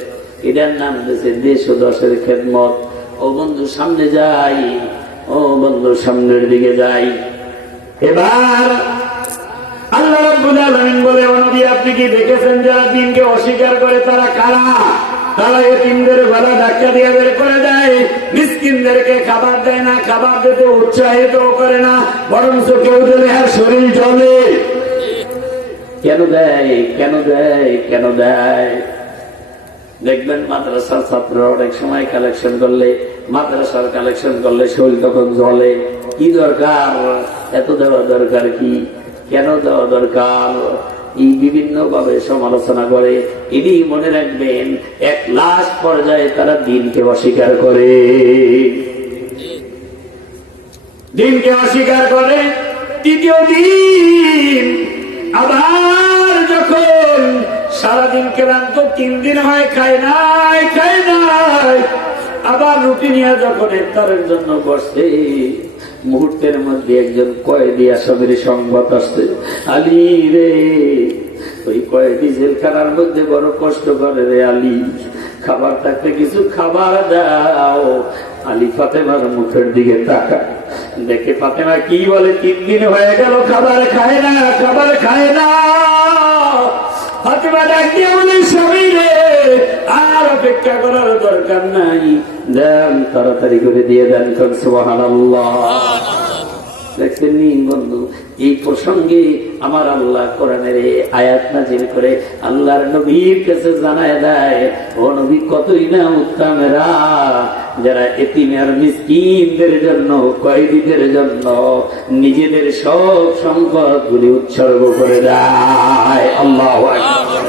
এটার নাম হচ্ছে দেশ দশের খেদমত। ও বন্ধু সামনে যাই, ও বন্ধু সামনের দিকে যাই। এবার আল্লাহ রাব্বুল আলামিন বলে, ও নবী আপনি কি দেখেছেন যারা দিনকে অস্বীকার করে তারা কারা? তারা এতিমদের গলা ধাক্কা দিয়ে বের করে দেয়, মিসকিনদেরকে খাবার দেয় না, খাবার দিতে উৎসাহিত করে না, বরঞ্চ কেউ দিলে আর শরীর জ্বলে। কেন দেয়, কেন দেয়, কেন দেয়? দেখবেন মাদ্রাসার ছাত্ররা অনেক সময় কালেকশন করলে, মাদ্রাসার কালেকশন করলে শরীর তখন জ্বলে। কি দরকার এত দেওয়া? দরকার কি? কেন দেওয়া দরকার? এই বিভিন্ন ভাবে সমালোচনা করে। এটি মনে রাখবেন, এক লাস্ট পর্যায়ে তারা দিনকে অস্বীকার করে, দিনকে অস্বীকার করে। তৃতীয় দিন আবার যখন সারাদিন ক্লান্ত, 3 দিন হয় খায় নাই, খায় নাই, আবার রুটি নিয়ে যখন ইফতারের জন্য বসে, মুহূর্তের মধ্যে একজন কয়েদি আসামির সংবাদ আসছে, আলী রে ওই কয়েকটি জেলখানার মধ্যে বড় কষ্ট করে রে আলী, খাবার থাকতে কিছু খাবার দাও। আলী ফাতেমার মুখের দিকে তাকায়, দেখে ফাতেমা কি বলে, 3 দিন হয়ে গেল খাবার খায় না, খাবার খায় না। ফাতেমা ডাক দিয়ে বলে, স্বামী রে, আর অপেক্ষা করার দরকার নাই, দেন তাড়াতাড়ি করে দিয়ে দেন। সুবহানাল্লাহ। দেখছেন নি বন্ধু, এই প্রসঙ্গে আমার আল্লাহ কোরআনের আয়াত নাযিল করে আল্লাহর নবীর কাছে জানায় দেয়, ও নবী কতই না উত্তমেরা যারা এতিম আর মিসকিনদের জন্য, কয়েদিদের জন্য নিজেদের সব সম্পদ গুলি উৎসর্গ করে দেয়। আল্লাহু আকবার।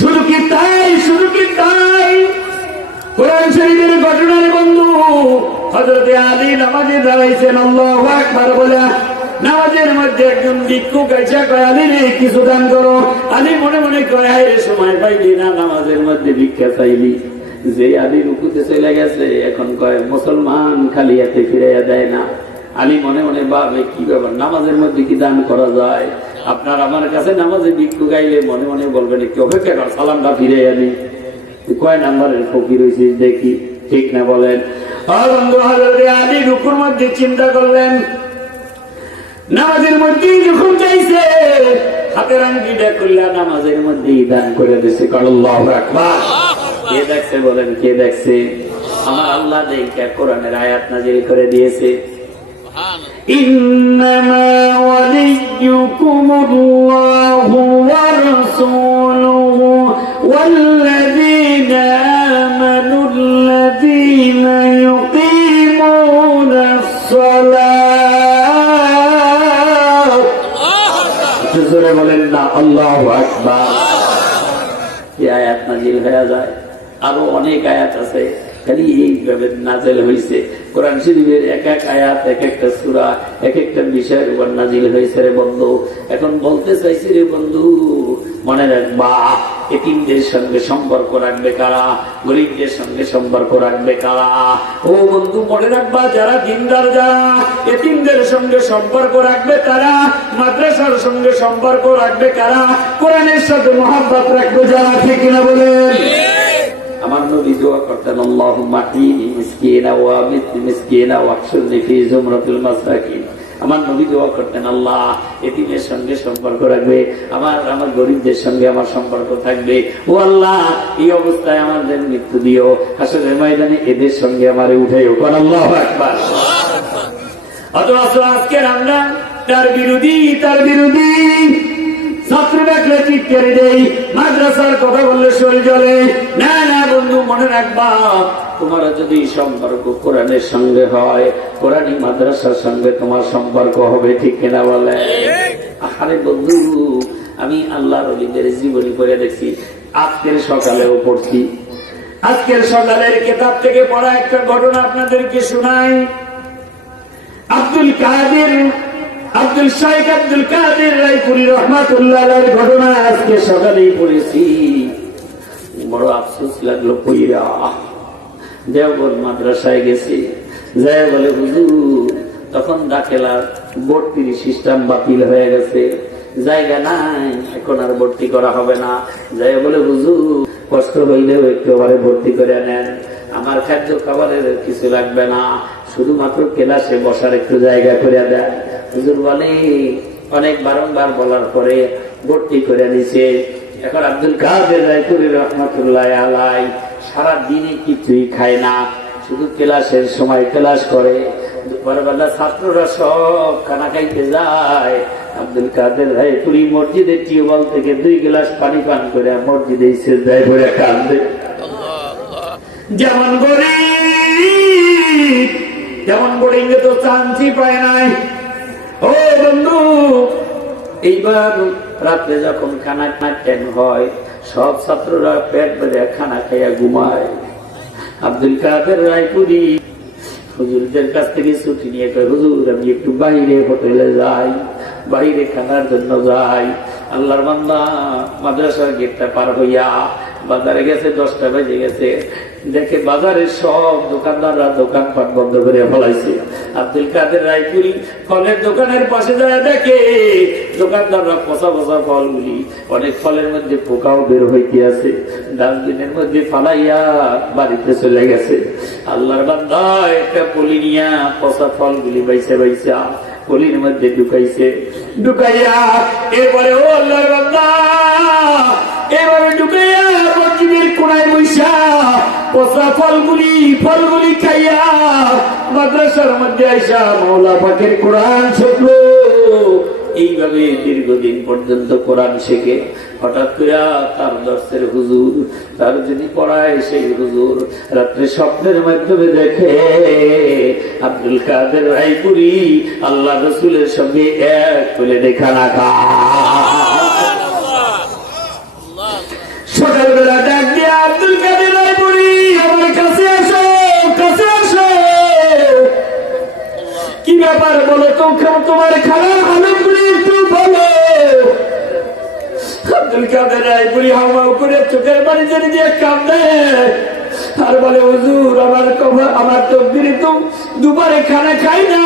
শুধু কি তাই, শুধু কি তাই, কোরআন শরীফের ঘটনার বন্ধু হযরতে আলী নামাজে দাঁড়াইছেন, আল্লাহু আকবার বলে। নামাজের মধ্যে একজন ভিক্ষুক এসে কয়, আলী রে কিছু দান করো। আলী মনে মনে কয়, হায় রে, সময় পাইলি না নামাজের মধ্যে ভিক্ষা চাইলি। যে আলী রুকুতে চলে গেছে, এখন কয় মুসলমান খালি হাতে ফিরাইয়া দেয় না। আলী মনে মনে ভাবে, কি ব্যাপার, নামাজের মধ্যে কি দান করা যায়? আপনার আমার কাছে নামাজে ভিক্ষুক গাইলে মনে মনে বলবেন, কি অপেক্ষা কর, সালামটা ফিরাইয়া নি। কয় নাম্বারের ফকির হয়েছে দেখি, ঠিক না বলেন? আলী রুকুর মধ্যে চিন্তা করলেন, নামাজের মধ্যে যখন চাইছে, হাতের আঙ্গুলটা করলে নামাজের মধ্যেই দান করে দিয়েছে। আল্লাহু আকবার। কে দেখছে বলেন, কে দেখছে? আমার আল্লাহ দেখে কোরআনের আয়াত নাযিল করে দিয়েছে, ইন্নামা ওয়ালিয়্যুকুমুল্লাহু ওয়া রাসূলুহু ওয়াল্লাযীনা আমানুল্লাযীনা ইউকিমুনাস সালাত। জোরে বলেন না আল্লাহু আকবার। এই আয়াত নাযিল হয়ে যায়। আরো অনেক আয়াত আছে, খালি এইভাবে নাযিল হয়েছে। কোরআন শরীফের এক এক আয়াত, এক একটা সূরা, এক একটা বিষয়ের উপর নাযিল হয়েছে রে বন্ধু। এখন বলতে চাইছি রে বন্ধু, মনে রাখবা, এতিমদের সঙ্গে সম্পর্ক রাখবে কারা, গরিবদের সঙ্গে সম্পর্ক রাখবে কারা। ও বন্ধু মনে রাখবা, যারা দিনদার, যারা এতিমদের সঙ্গে সম্পর্ক রাখবে তারা, মাদ্রাসার সঙ্গে সম্পর্ক রাখবে কারা, কোরআনের সাথে মহব্বত রাখবে যারা, ঠিক কিনা বলেন? আমার নবী দোয়া করতেন, আল্লাহুম্মা ইনি মিসকিনা ওয়া আমিত মিসকিনা ওয়াহশুরনি ফি জুমরাতিল মাসাকিন। আমার নবী দোয়া করতেন, আল্লাহ এতিমের সঙ্গে সম্পর্ক রাখবে, আমার গরিবদের সঙ্গে আমার সম্পর্ক থাকবে। ও আল্লাহ, এই অবস্থায় আমাদের মৃত্যু দিও, হাসরের ময়দানে এদের সঙ্গে আমারে উঠাইও। কোন আল্লাহু আকবার। অথচ আজকে আমরা তার বিরোধী, তার বিরোধী। ছাত্র দেখলে চিৎকার দেই, মাদ্রাসার কথা বললে শরীর জ্বলে। না না বন্ধু, মনে রাখবা, তোমার যদি সম্পর্ক কোরআনের সঙ্গে হয়, কোরআনী মাদ্রাসার সঙ্গে তোমার সম্পর্ক হবে, ঠিক কিনা বলে? আরে বন্ধু, আমি আল্লাহর ওলিদের জীবনী পড়ে দেখছি, আজকের সকালেও পড়ছি। আজকের সকালের কিতাব থেকে পড়া একটা ঘটনা আপনাদেরকে শোনাই। আব্দুল শাইখ আব্দুল কাদের রায়পুরী রাহমাতুল্লাহ আলাইহির ঘটনা আজকে সকালেই পড়েছি। বড় আফসোস লাগলো পইরা। দেওবন্দ মাদ্রাসায় গেছি, যাই বলে হুজুর, তখন দাখিলার ভর্তির সিস্টেম বাতিল হয়ে গেছে, জায়গা নাই, এখন আর ভর্তি করা হবে না। যাই বলে হুজুর, কষ্ট হইলেও একেবারে ভর্তি করে নেন, আমার খাদ্য খাবারের কিছু লাগবে না, শুধুমাত্র ক্লাসে বসার একটু জায়গা করে দেয়। হুজুর বলে, অনেক বারংবার বলার পরে ভর্তি করে নিছে। এখন আব্দুল কাদের রায়পুরী রহমাতুল্লাহ আলাইহি সারা দিনে কিছুই খায় না, শুধু ক্লাসের সময় ক্লাস করে। দুপুরবেলা ছাত্ররা সব খানা খাইতে যায়, আব্দুল কাদের রায়পুরী মসজিদের টিউবওয়েল থেকে 2 গ্লাস পানি পান করে মসজিদে সিজদায় পড়ে কাঁদে। যেমন গরিব, যেমন বোর্ডিংয়ে তো চান্সই পায় নাই। ও বন্ধু, এইবার রাত্রে যখন খানা টাইম হয়, সব ছাত্ররা পেট ভরে খানা খাইয়া ঘুমায়। আব্দুল কাদের রায়পুরী হুজুরদের কাছ থেকে ছুটি নিয়ে কয়, হুজুর আমি একটু বাইরে হোটেলে যাই, বাইরে খানার জন্য যাই। আল্লাহর বান্দা মাদ্রাসার গেটটা পার হইয়া বাজারে গেছে, 10টা বেজে গেছে, দেখে বাজারের সব দোকানদাররা দোকানপাট বন্ধ করে ফেলাইছে। আব্দুল কাদের রায়পুরি ফলের দোকানের পাশে যায়, দেখে দোকানদাররা পচা পচা ফলগুলি, অনেক ফলের মধ্যে পোকাও বের হইতে আছে, ডাস্টবিনের মধ্যে ফালাইয়া বাড়িতে চলে গেছে। আল্লাহর বান্দা একটা পলি নিয়া পচা ফলগুলি বাইসা বাইসা পলির মধ্যে ঢুকাইছে, ঢুকাইয়া এরপরে ও আল্লাহর বান্দা এবারে ঢুকাইয়া মসজিদের কোনায় বৈশা পচা ফলগুলি খাইয়া মাদ্রাসার মধ্যে আইসা মাওলা পাকের কোরআন শিখলো। এইভাবে দীর্ঘদিন পর্যন্ত কোরআন শেখে। হঠাৎ করে তার দর্শের হুজুর, তার যিনি পড়ায় সেই হুজুর রাত্রে স্বপ্নের মাধ্যমে দেখে আব্দুল কাদের রায়পুরি আল্লাহ রসুলের সঙ্গে এক করে দেখা না সকালবেলা ডাক দিয়ে আব্দুল কাদের রায়পুরি আমার কাছে আসো, কাছে আসো, কি ব্যাপার বলো তো, তোমার খারাপ আলমগুলি একটু বলো। আব্দুল কাদের রায়পুরি হাওয়া করে চোখের পানি জেনে দিয়ে কাঁদে আর বলে হুজুর আমার তকদিরে তো দুবারে খানা খাই না,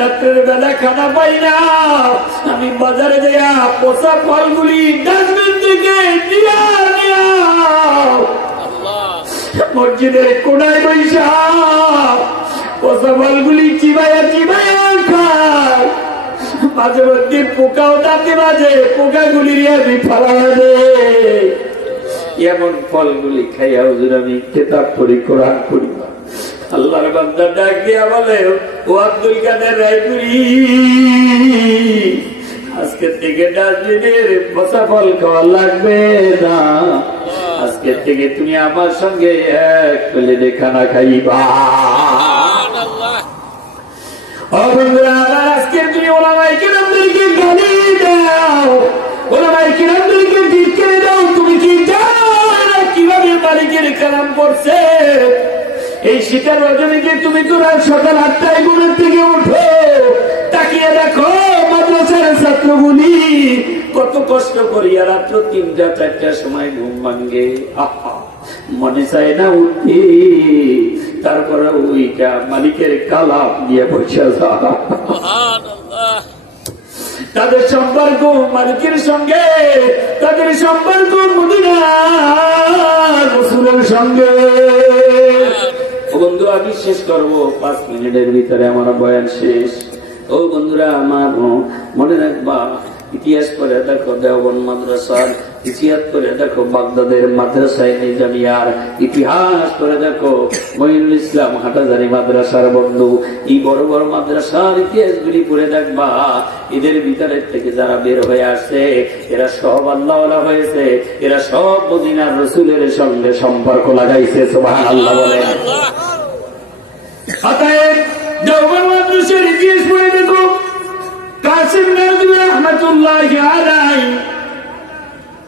রাত্রের বেলা খানা পাই না, আমি বাজারে যাইয়া পচা ফলগুলি ডাস্টবিন থেকে দিয়া মসজিদের কোনায় বৈশা পচা ফলগুলি চিবাইয়া খায়, মাঝে মধ্যে পোকাও দাঁতে মাঝে পোকাগুলি আমি ফালা দে। এমন ফলগুলি খাইয়া হুজুর আমি কিতাব পড়ি, কোরআন পড়ি। আল্লাহর বান্দা ডাক দিয়া বলে ও আব্দুল কাদের রায়পুরি, আজকে থেকে ডাস্টবিনের পচা ফল খাওয়া লাগবে না, আজকে থেকে তুমি আমার সঙ্গে এক প্লেটে খানা খাইবা। আজকে তুমি ওলামায়ে কিরামদেরকে গালি দাও, ওলামায়ে কিরামদেরকে ধিক্কার দাও, তুমি কি জানো না কিভাবে মালিকের কালাম পড়ছে? এই শীতের রজনীকে তুমি তো সকাল 8টায় ঘুমের থেকে উঠো, তাকিয়ে দেখো মাদ্রাসার ছাত্রগুলি কত কষ্ট করিয়া রাত্র 3টা-4টার সময় ঘুম ভাঙ্গে, আহা মনে চায় না উঠি, তারপরে ওইটা মালিকের কালাম দিয়ে বসে যায়। তাদের সম্পর্ক মালিকের সঙ্গে, তাদের সম্পর্ক মদিনার রাসূলের সঙ্গে। বন্ধু আমি শেষ করবো 5 মিনিটের ভিতরে, আমার বয়ান শেষ। ও বন্ধুরা আমার মনে রাখবা, ইতিহাস করে দেখো দেওবন্দ মাদ্রাসার, ইতিহাস করে দেখো বাগদাদের মাদ্রাসায় নিজামিয়ার, ইতিহাস করে দেখো মঈনুল ইসলাম হাটাজারি মাদ্রাসার বন্ধু। এই বড় বড় মাদ্রাসার ইতিহাসগুলি পড়ে দেখবা, এদের ভিতরে থেকে যারা বের হয়ে আসছে এরা সব আল্লাহওয়ালা হয়েছে, এরা সব মদিনার রাসূলের সঙ্গে সম্পর্ক লাগাইছে। সুবহানাল্লাহ বলেন। অতএব দেওবন্দ মাদ্রাসার ইতিহাস পড়ে দেখো, কাসিম নাজমী রাহমাতুল্লাহি আলাইহি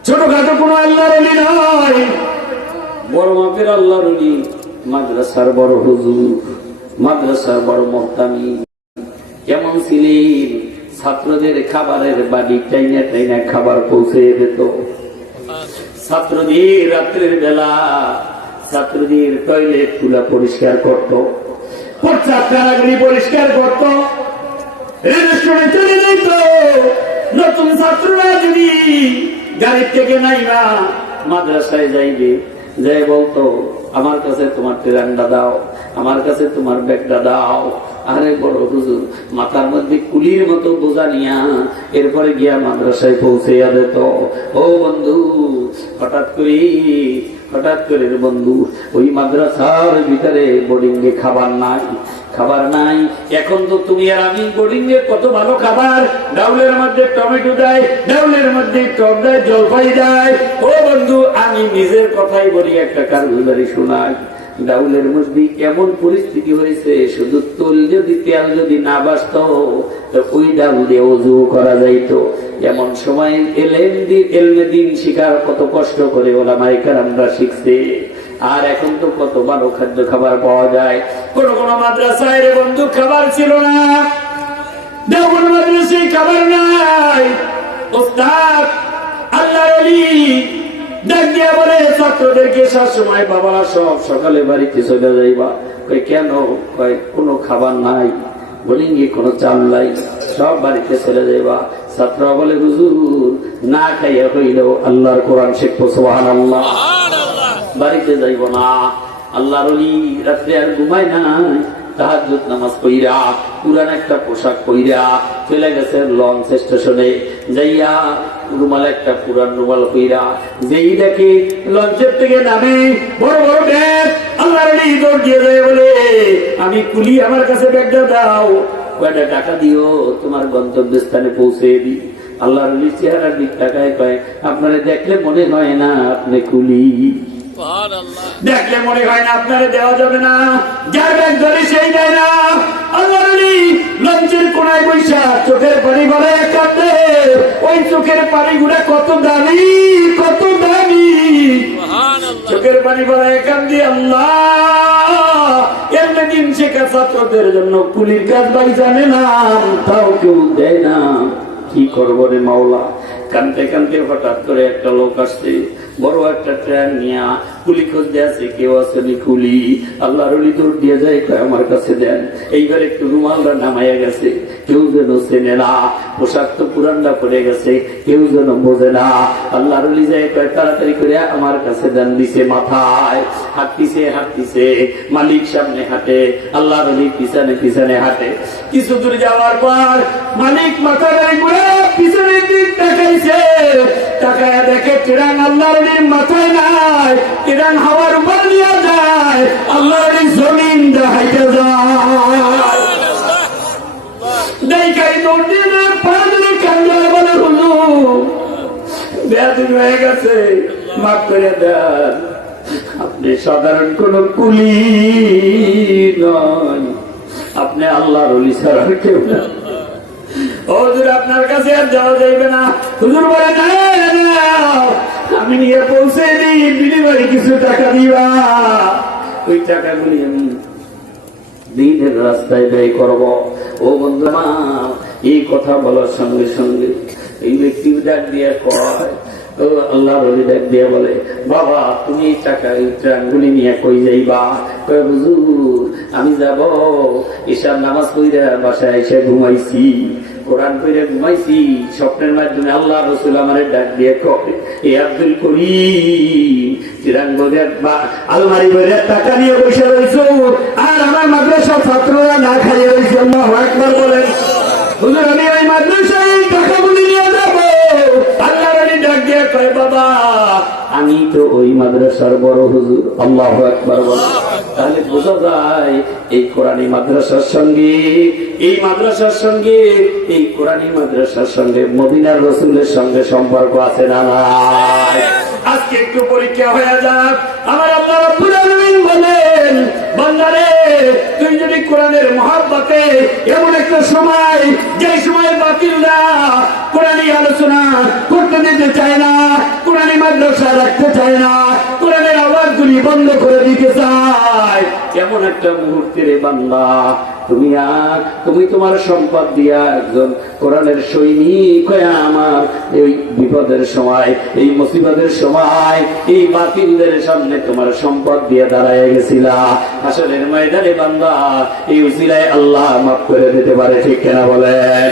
ছোটখাটো কোন আল্লাহর ওলি নয়, বড় মাপের আল্লাহর ওলি, মাদ্রাসার বড় হুজুর, মাদ্রাসার বড় মুহতামি। কেমন ছিলেন? ছাত্রদের খাবারের বাড়ি টাইনা টাইনা খাবার পৌঁছে দিত, ছাত্রদের রাত্রের বেলা ছাত্রদের টয়লেট গুলা পরিষ্কার করত, প্রস্রাবখানাগুলি পরিষ্কার করত, রেস্টুরেন্টে চলে যেত। নতুন ছাত্ররা যদি গাড়ি থেকে নাইবা মাদ্রাসায় যাইবে, যাই বলতো আমার কাছে তোমার টেরান্ডা দাও, আমার কাছে তোমার ব্যাগটা দাও। আরে বড় হুজুর মাথার মধ্যে কুলির মতো বোঝা নিয়া এরপরে গিয়া মাদ্রাসায় পৌঁছে যেত। ও বন্ধু হঠাৎ করে বন্ধু ওই মাদ্রাসার ভিতরে বোর্ডিং এ খাবার নাই। এখন তো তুমি আর আমি বোর্ডিং এ কত ভালো খাবার, ডাউলের মধ্যে টমেটো দেয়, ডাউলের মধ্যে টক দেয়, জলপাই দেয়। ও বন্ধু আমি নিজের কথাই বলি, একটা কারগুজারি শোনাই। ডাউলের মধ্যে এমন পরিস্থিতি হয়েছে, শুধু তেল যদি না বাঁচত ওই ডাউল দিয়ে ওযু করা যাইতো। এমন সময় এলমে দিন শিকার কত কষ্ট করে ওলামায়ে কেরামরা শিখছে। আর এখন তো কত ভালো খাদ্য খাবার পাওয়া যায়। কোন কোন মাদ্রাসায় রে বন্ধু খাবার ছিল না, দেওবন্দ মাদ্রাসায় খাবার নাই। ওস্তাদ আল্লাহর ওলি ডাক দিয়া বলে ছাত্রদেরকে সময় বাবারা সব সকালে বাড়িতে চলে যাইবা। কই কেন? কয় কোনো খাবার নাই, বলিঙ্গি কোনো চাল নাই, সব বাড়িতে চলে যাইবা। ছাত্ররা বলে হুজুর না খাইয়া হইলেও আল্লাহর কোরআন শিখবো। সুবহানাল্লাহ। বাড়িতে যাইব না। আল্লাহর ওলি রাত্রে আর ঘুমায় নাই, তাহাজ্জুদ নামাজ পড়িয়া পুরান একটা পোশাক পড়িয়া চলে গেছে লঞ্চ স্টেশনে। যাইয়া রুমাল একটা পুরান রুমাল পড়িয়া যেই দেখে লঞ্চের থেকে নামে বড় বড় ব্যাগ, আল্লাহর ওলি দৌড় দিয়ে যায় বলে আমি কুলি, আমার কাছে ব্যাগটা দাও। কয়টা টাকা দিও, তোমার গন্তব্যস্থানে পৌঁছে দি। আল্লাহর ওলি চেহারার দিক টাকায় কয় আপনারা দেখলে মনে হয় না আপনি কুলি, দেখলে মনে হয় না আপনারে দেওয়া যাবে না, যার ব্যাগ ধরে সেই দেয় না। আল্লাহর ওলি লঞ্চের কোনায় বৈশা চোখের পানি গলায় কাঁদে। ওই চোখের পানিগুলা কত দামি, কত দামি। চোখের পানি গলায় কাঁদে আল্লাহ এমনি দিন শেখা ছাত্রদের জন্য কুলির কাজ ভাই জানে না, তাও কেউ দেয় না। কি করবো রে মাওলা। কানতে কানতে হঠাৎ করে একটা লোক আসছে, বড় একটা ট্রেন নিয়ে কুলি খুঁজতে আছে, কেউ আসেনি কুলি। আল্লাহর ওলি দৌড় দিয়ে যায়, আমার কাছে দেন। এইবার একটু রুমালটা নামাইয়া গেছে, কেউ যেন চেনে না, পোশাক তো পুরানটা পড়ে গেছে, কেউ যেন বোঝে না। আল্লাহর ওলি যায় কয় তাড়াতাড়ি করে আমার কাছে দেন। দিছে মাথায়, হাঁটতিছে হাঁটতিছে, মালিক সামনে হাঁটে, আল্লাহর ওলি পিছনে পিছনে হাঁটে। কিছু দূর যাওয়ার পর মালিক মাথা ঘুরে পিছনের দিক তাকাইছে, তাকায় দেখে ট্রেন আল্লাহর ওলির মাথায় নাই, ট্রেন হাওয়ার উপর নিয়ে যায়, আল্লাহর ওলি জমিন দেখাইতে যায়। দেখাই দৌড় দিয়ে পাঁচজনে কান্দে বলে হুজুর বেয়াদবি হয়ে গেছে, মাফ করে দেন। আপনি সাধারণ কোন কুলি নয়, আপনি আল্লাহর ওলি ছাড়া কেউ না। হুজুর আপনার কাছে আর যাওয়া যাইবে না। হুজুর বলে না, আমি নিয়ে পৌঁছে দিই, বিনিময়ে কিছু টাকা দিবা। ওই টাকাগুলি আমি দিনের রাস্তায় ব্যয় করব। ও বন্ধু মা, এই কথা বলার সঙ্গে সঙ্গে এই ব্যক্তি ডাক দিয়ে কয়, ও আল্লাহর ওলি ডাক দিয়ে বলে বাবা তুমি এই টাকা এই ট্রানগুলি নিয়ে কই যাইবা? কয় হুজুর আমি যাব, ঈশার নামাজ পড়ে বাসায় এসে ঘুমাইছি, কোরআন পড়ে ঘুমাইছি, স্বপ্নের মাধ্যমে আল্লাহ রাসূল আমারে ডাক দিয়ে কয় এ আব্দুল করিম চিরাঙ্গদের আলমারি ভরে টাকা নিয়ে বসে রয়েছো, আর আমার মাদ্রাসার ছাত্ররা না খাইয়ে রয়েছে। আল্লাহু আকবার বলেন। হুজুর আমি ওই মাদ্রাসায় টাকাগুলি নিয়ে যাবো। আল্লাহর ওলি ডাক দিয়ে কয় বাবা আমি তো ওই মাদ্রাসার বড় হুজুর। আল্লাহু আকবার বলেন। তাহলে বোঝা যায় এই কোরআনী মাদ্রাসার সঙ্গে, এই মাদ্রাসার সঙ্গে, এই কোরআনী মাদ্রাসার সঙ্গে মদিনার রাসূলের সঙ্গে সম্পর্ক আছে না নাই? আজকে একটু পরীক্ষা হয়ে যাক। আমার আল্লাহ রাব্বুল আলামিন বলেন বান্দারে তুই যদি কোরআনের মহব্বতে এমন একটা সময়, যে সময় বাতিলরা কোরআনী আলোচনা করতে দিতে চায় না, কোরআনী মাদ্রাসা রাখতে চায় না, কোরআনের আওয়াজগুলি বন্ধ করে দিতে চায়, এমন একটা মুহূর্তে রে বান্দা তুমি তোমার সম্পদ দিয়া একজন কোরআনের সৈনিক হয়ে আমার এই বিপদের সময়, এই মুসিবতের সময়, এই বাতিলদের সামনে তোমার সম্পদ দিয়ে দাঁড়ায় গেছিলা। হাসরের ময়দানে বান্দা এই উসিলায় আল্লাহ মাফ করে দিতে পারে, ঠিক কিনা বলেন?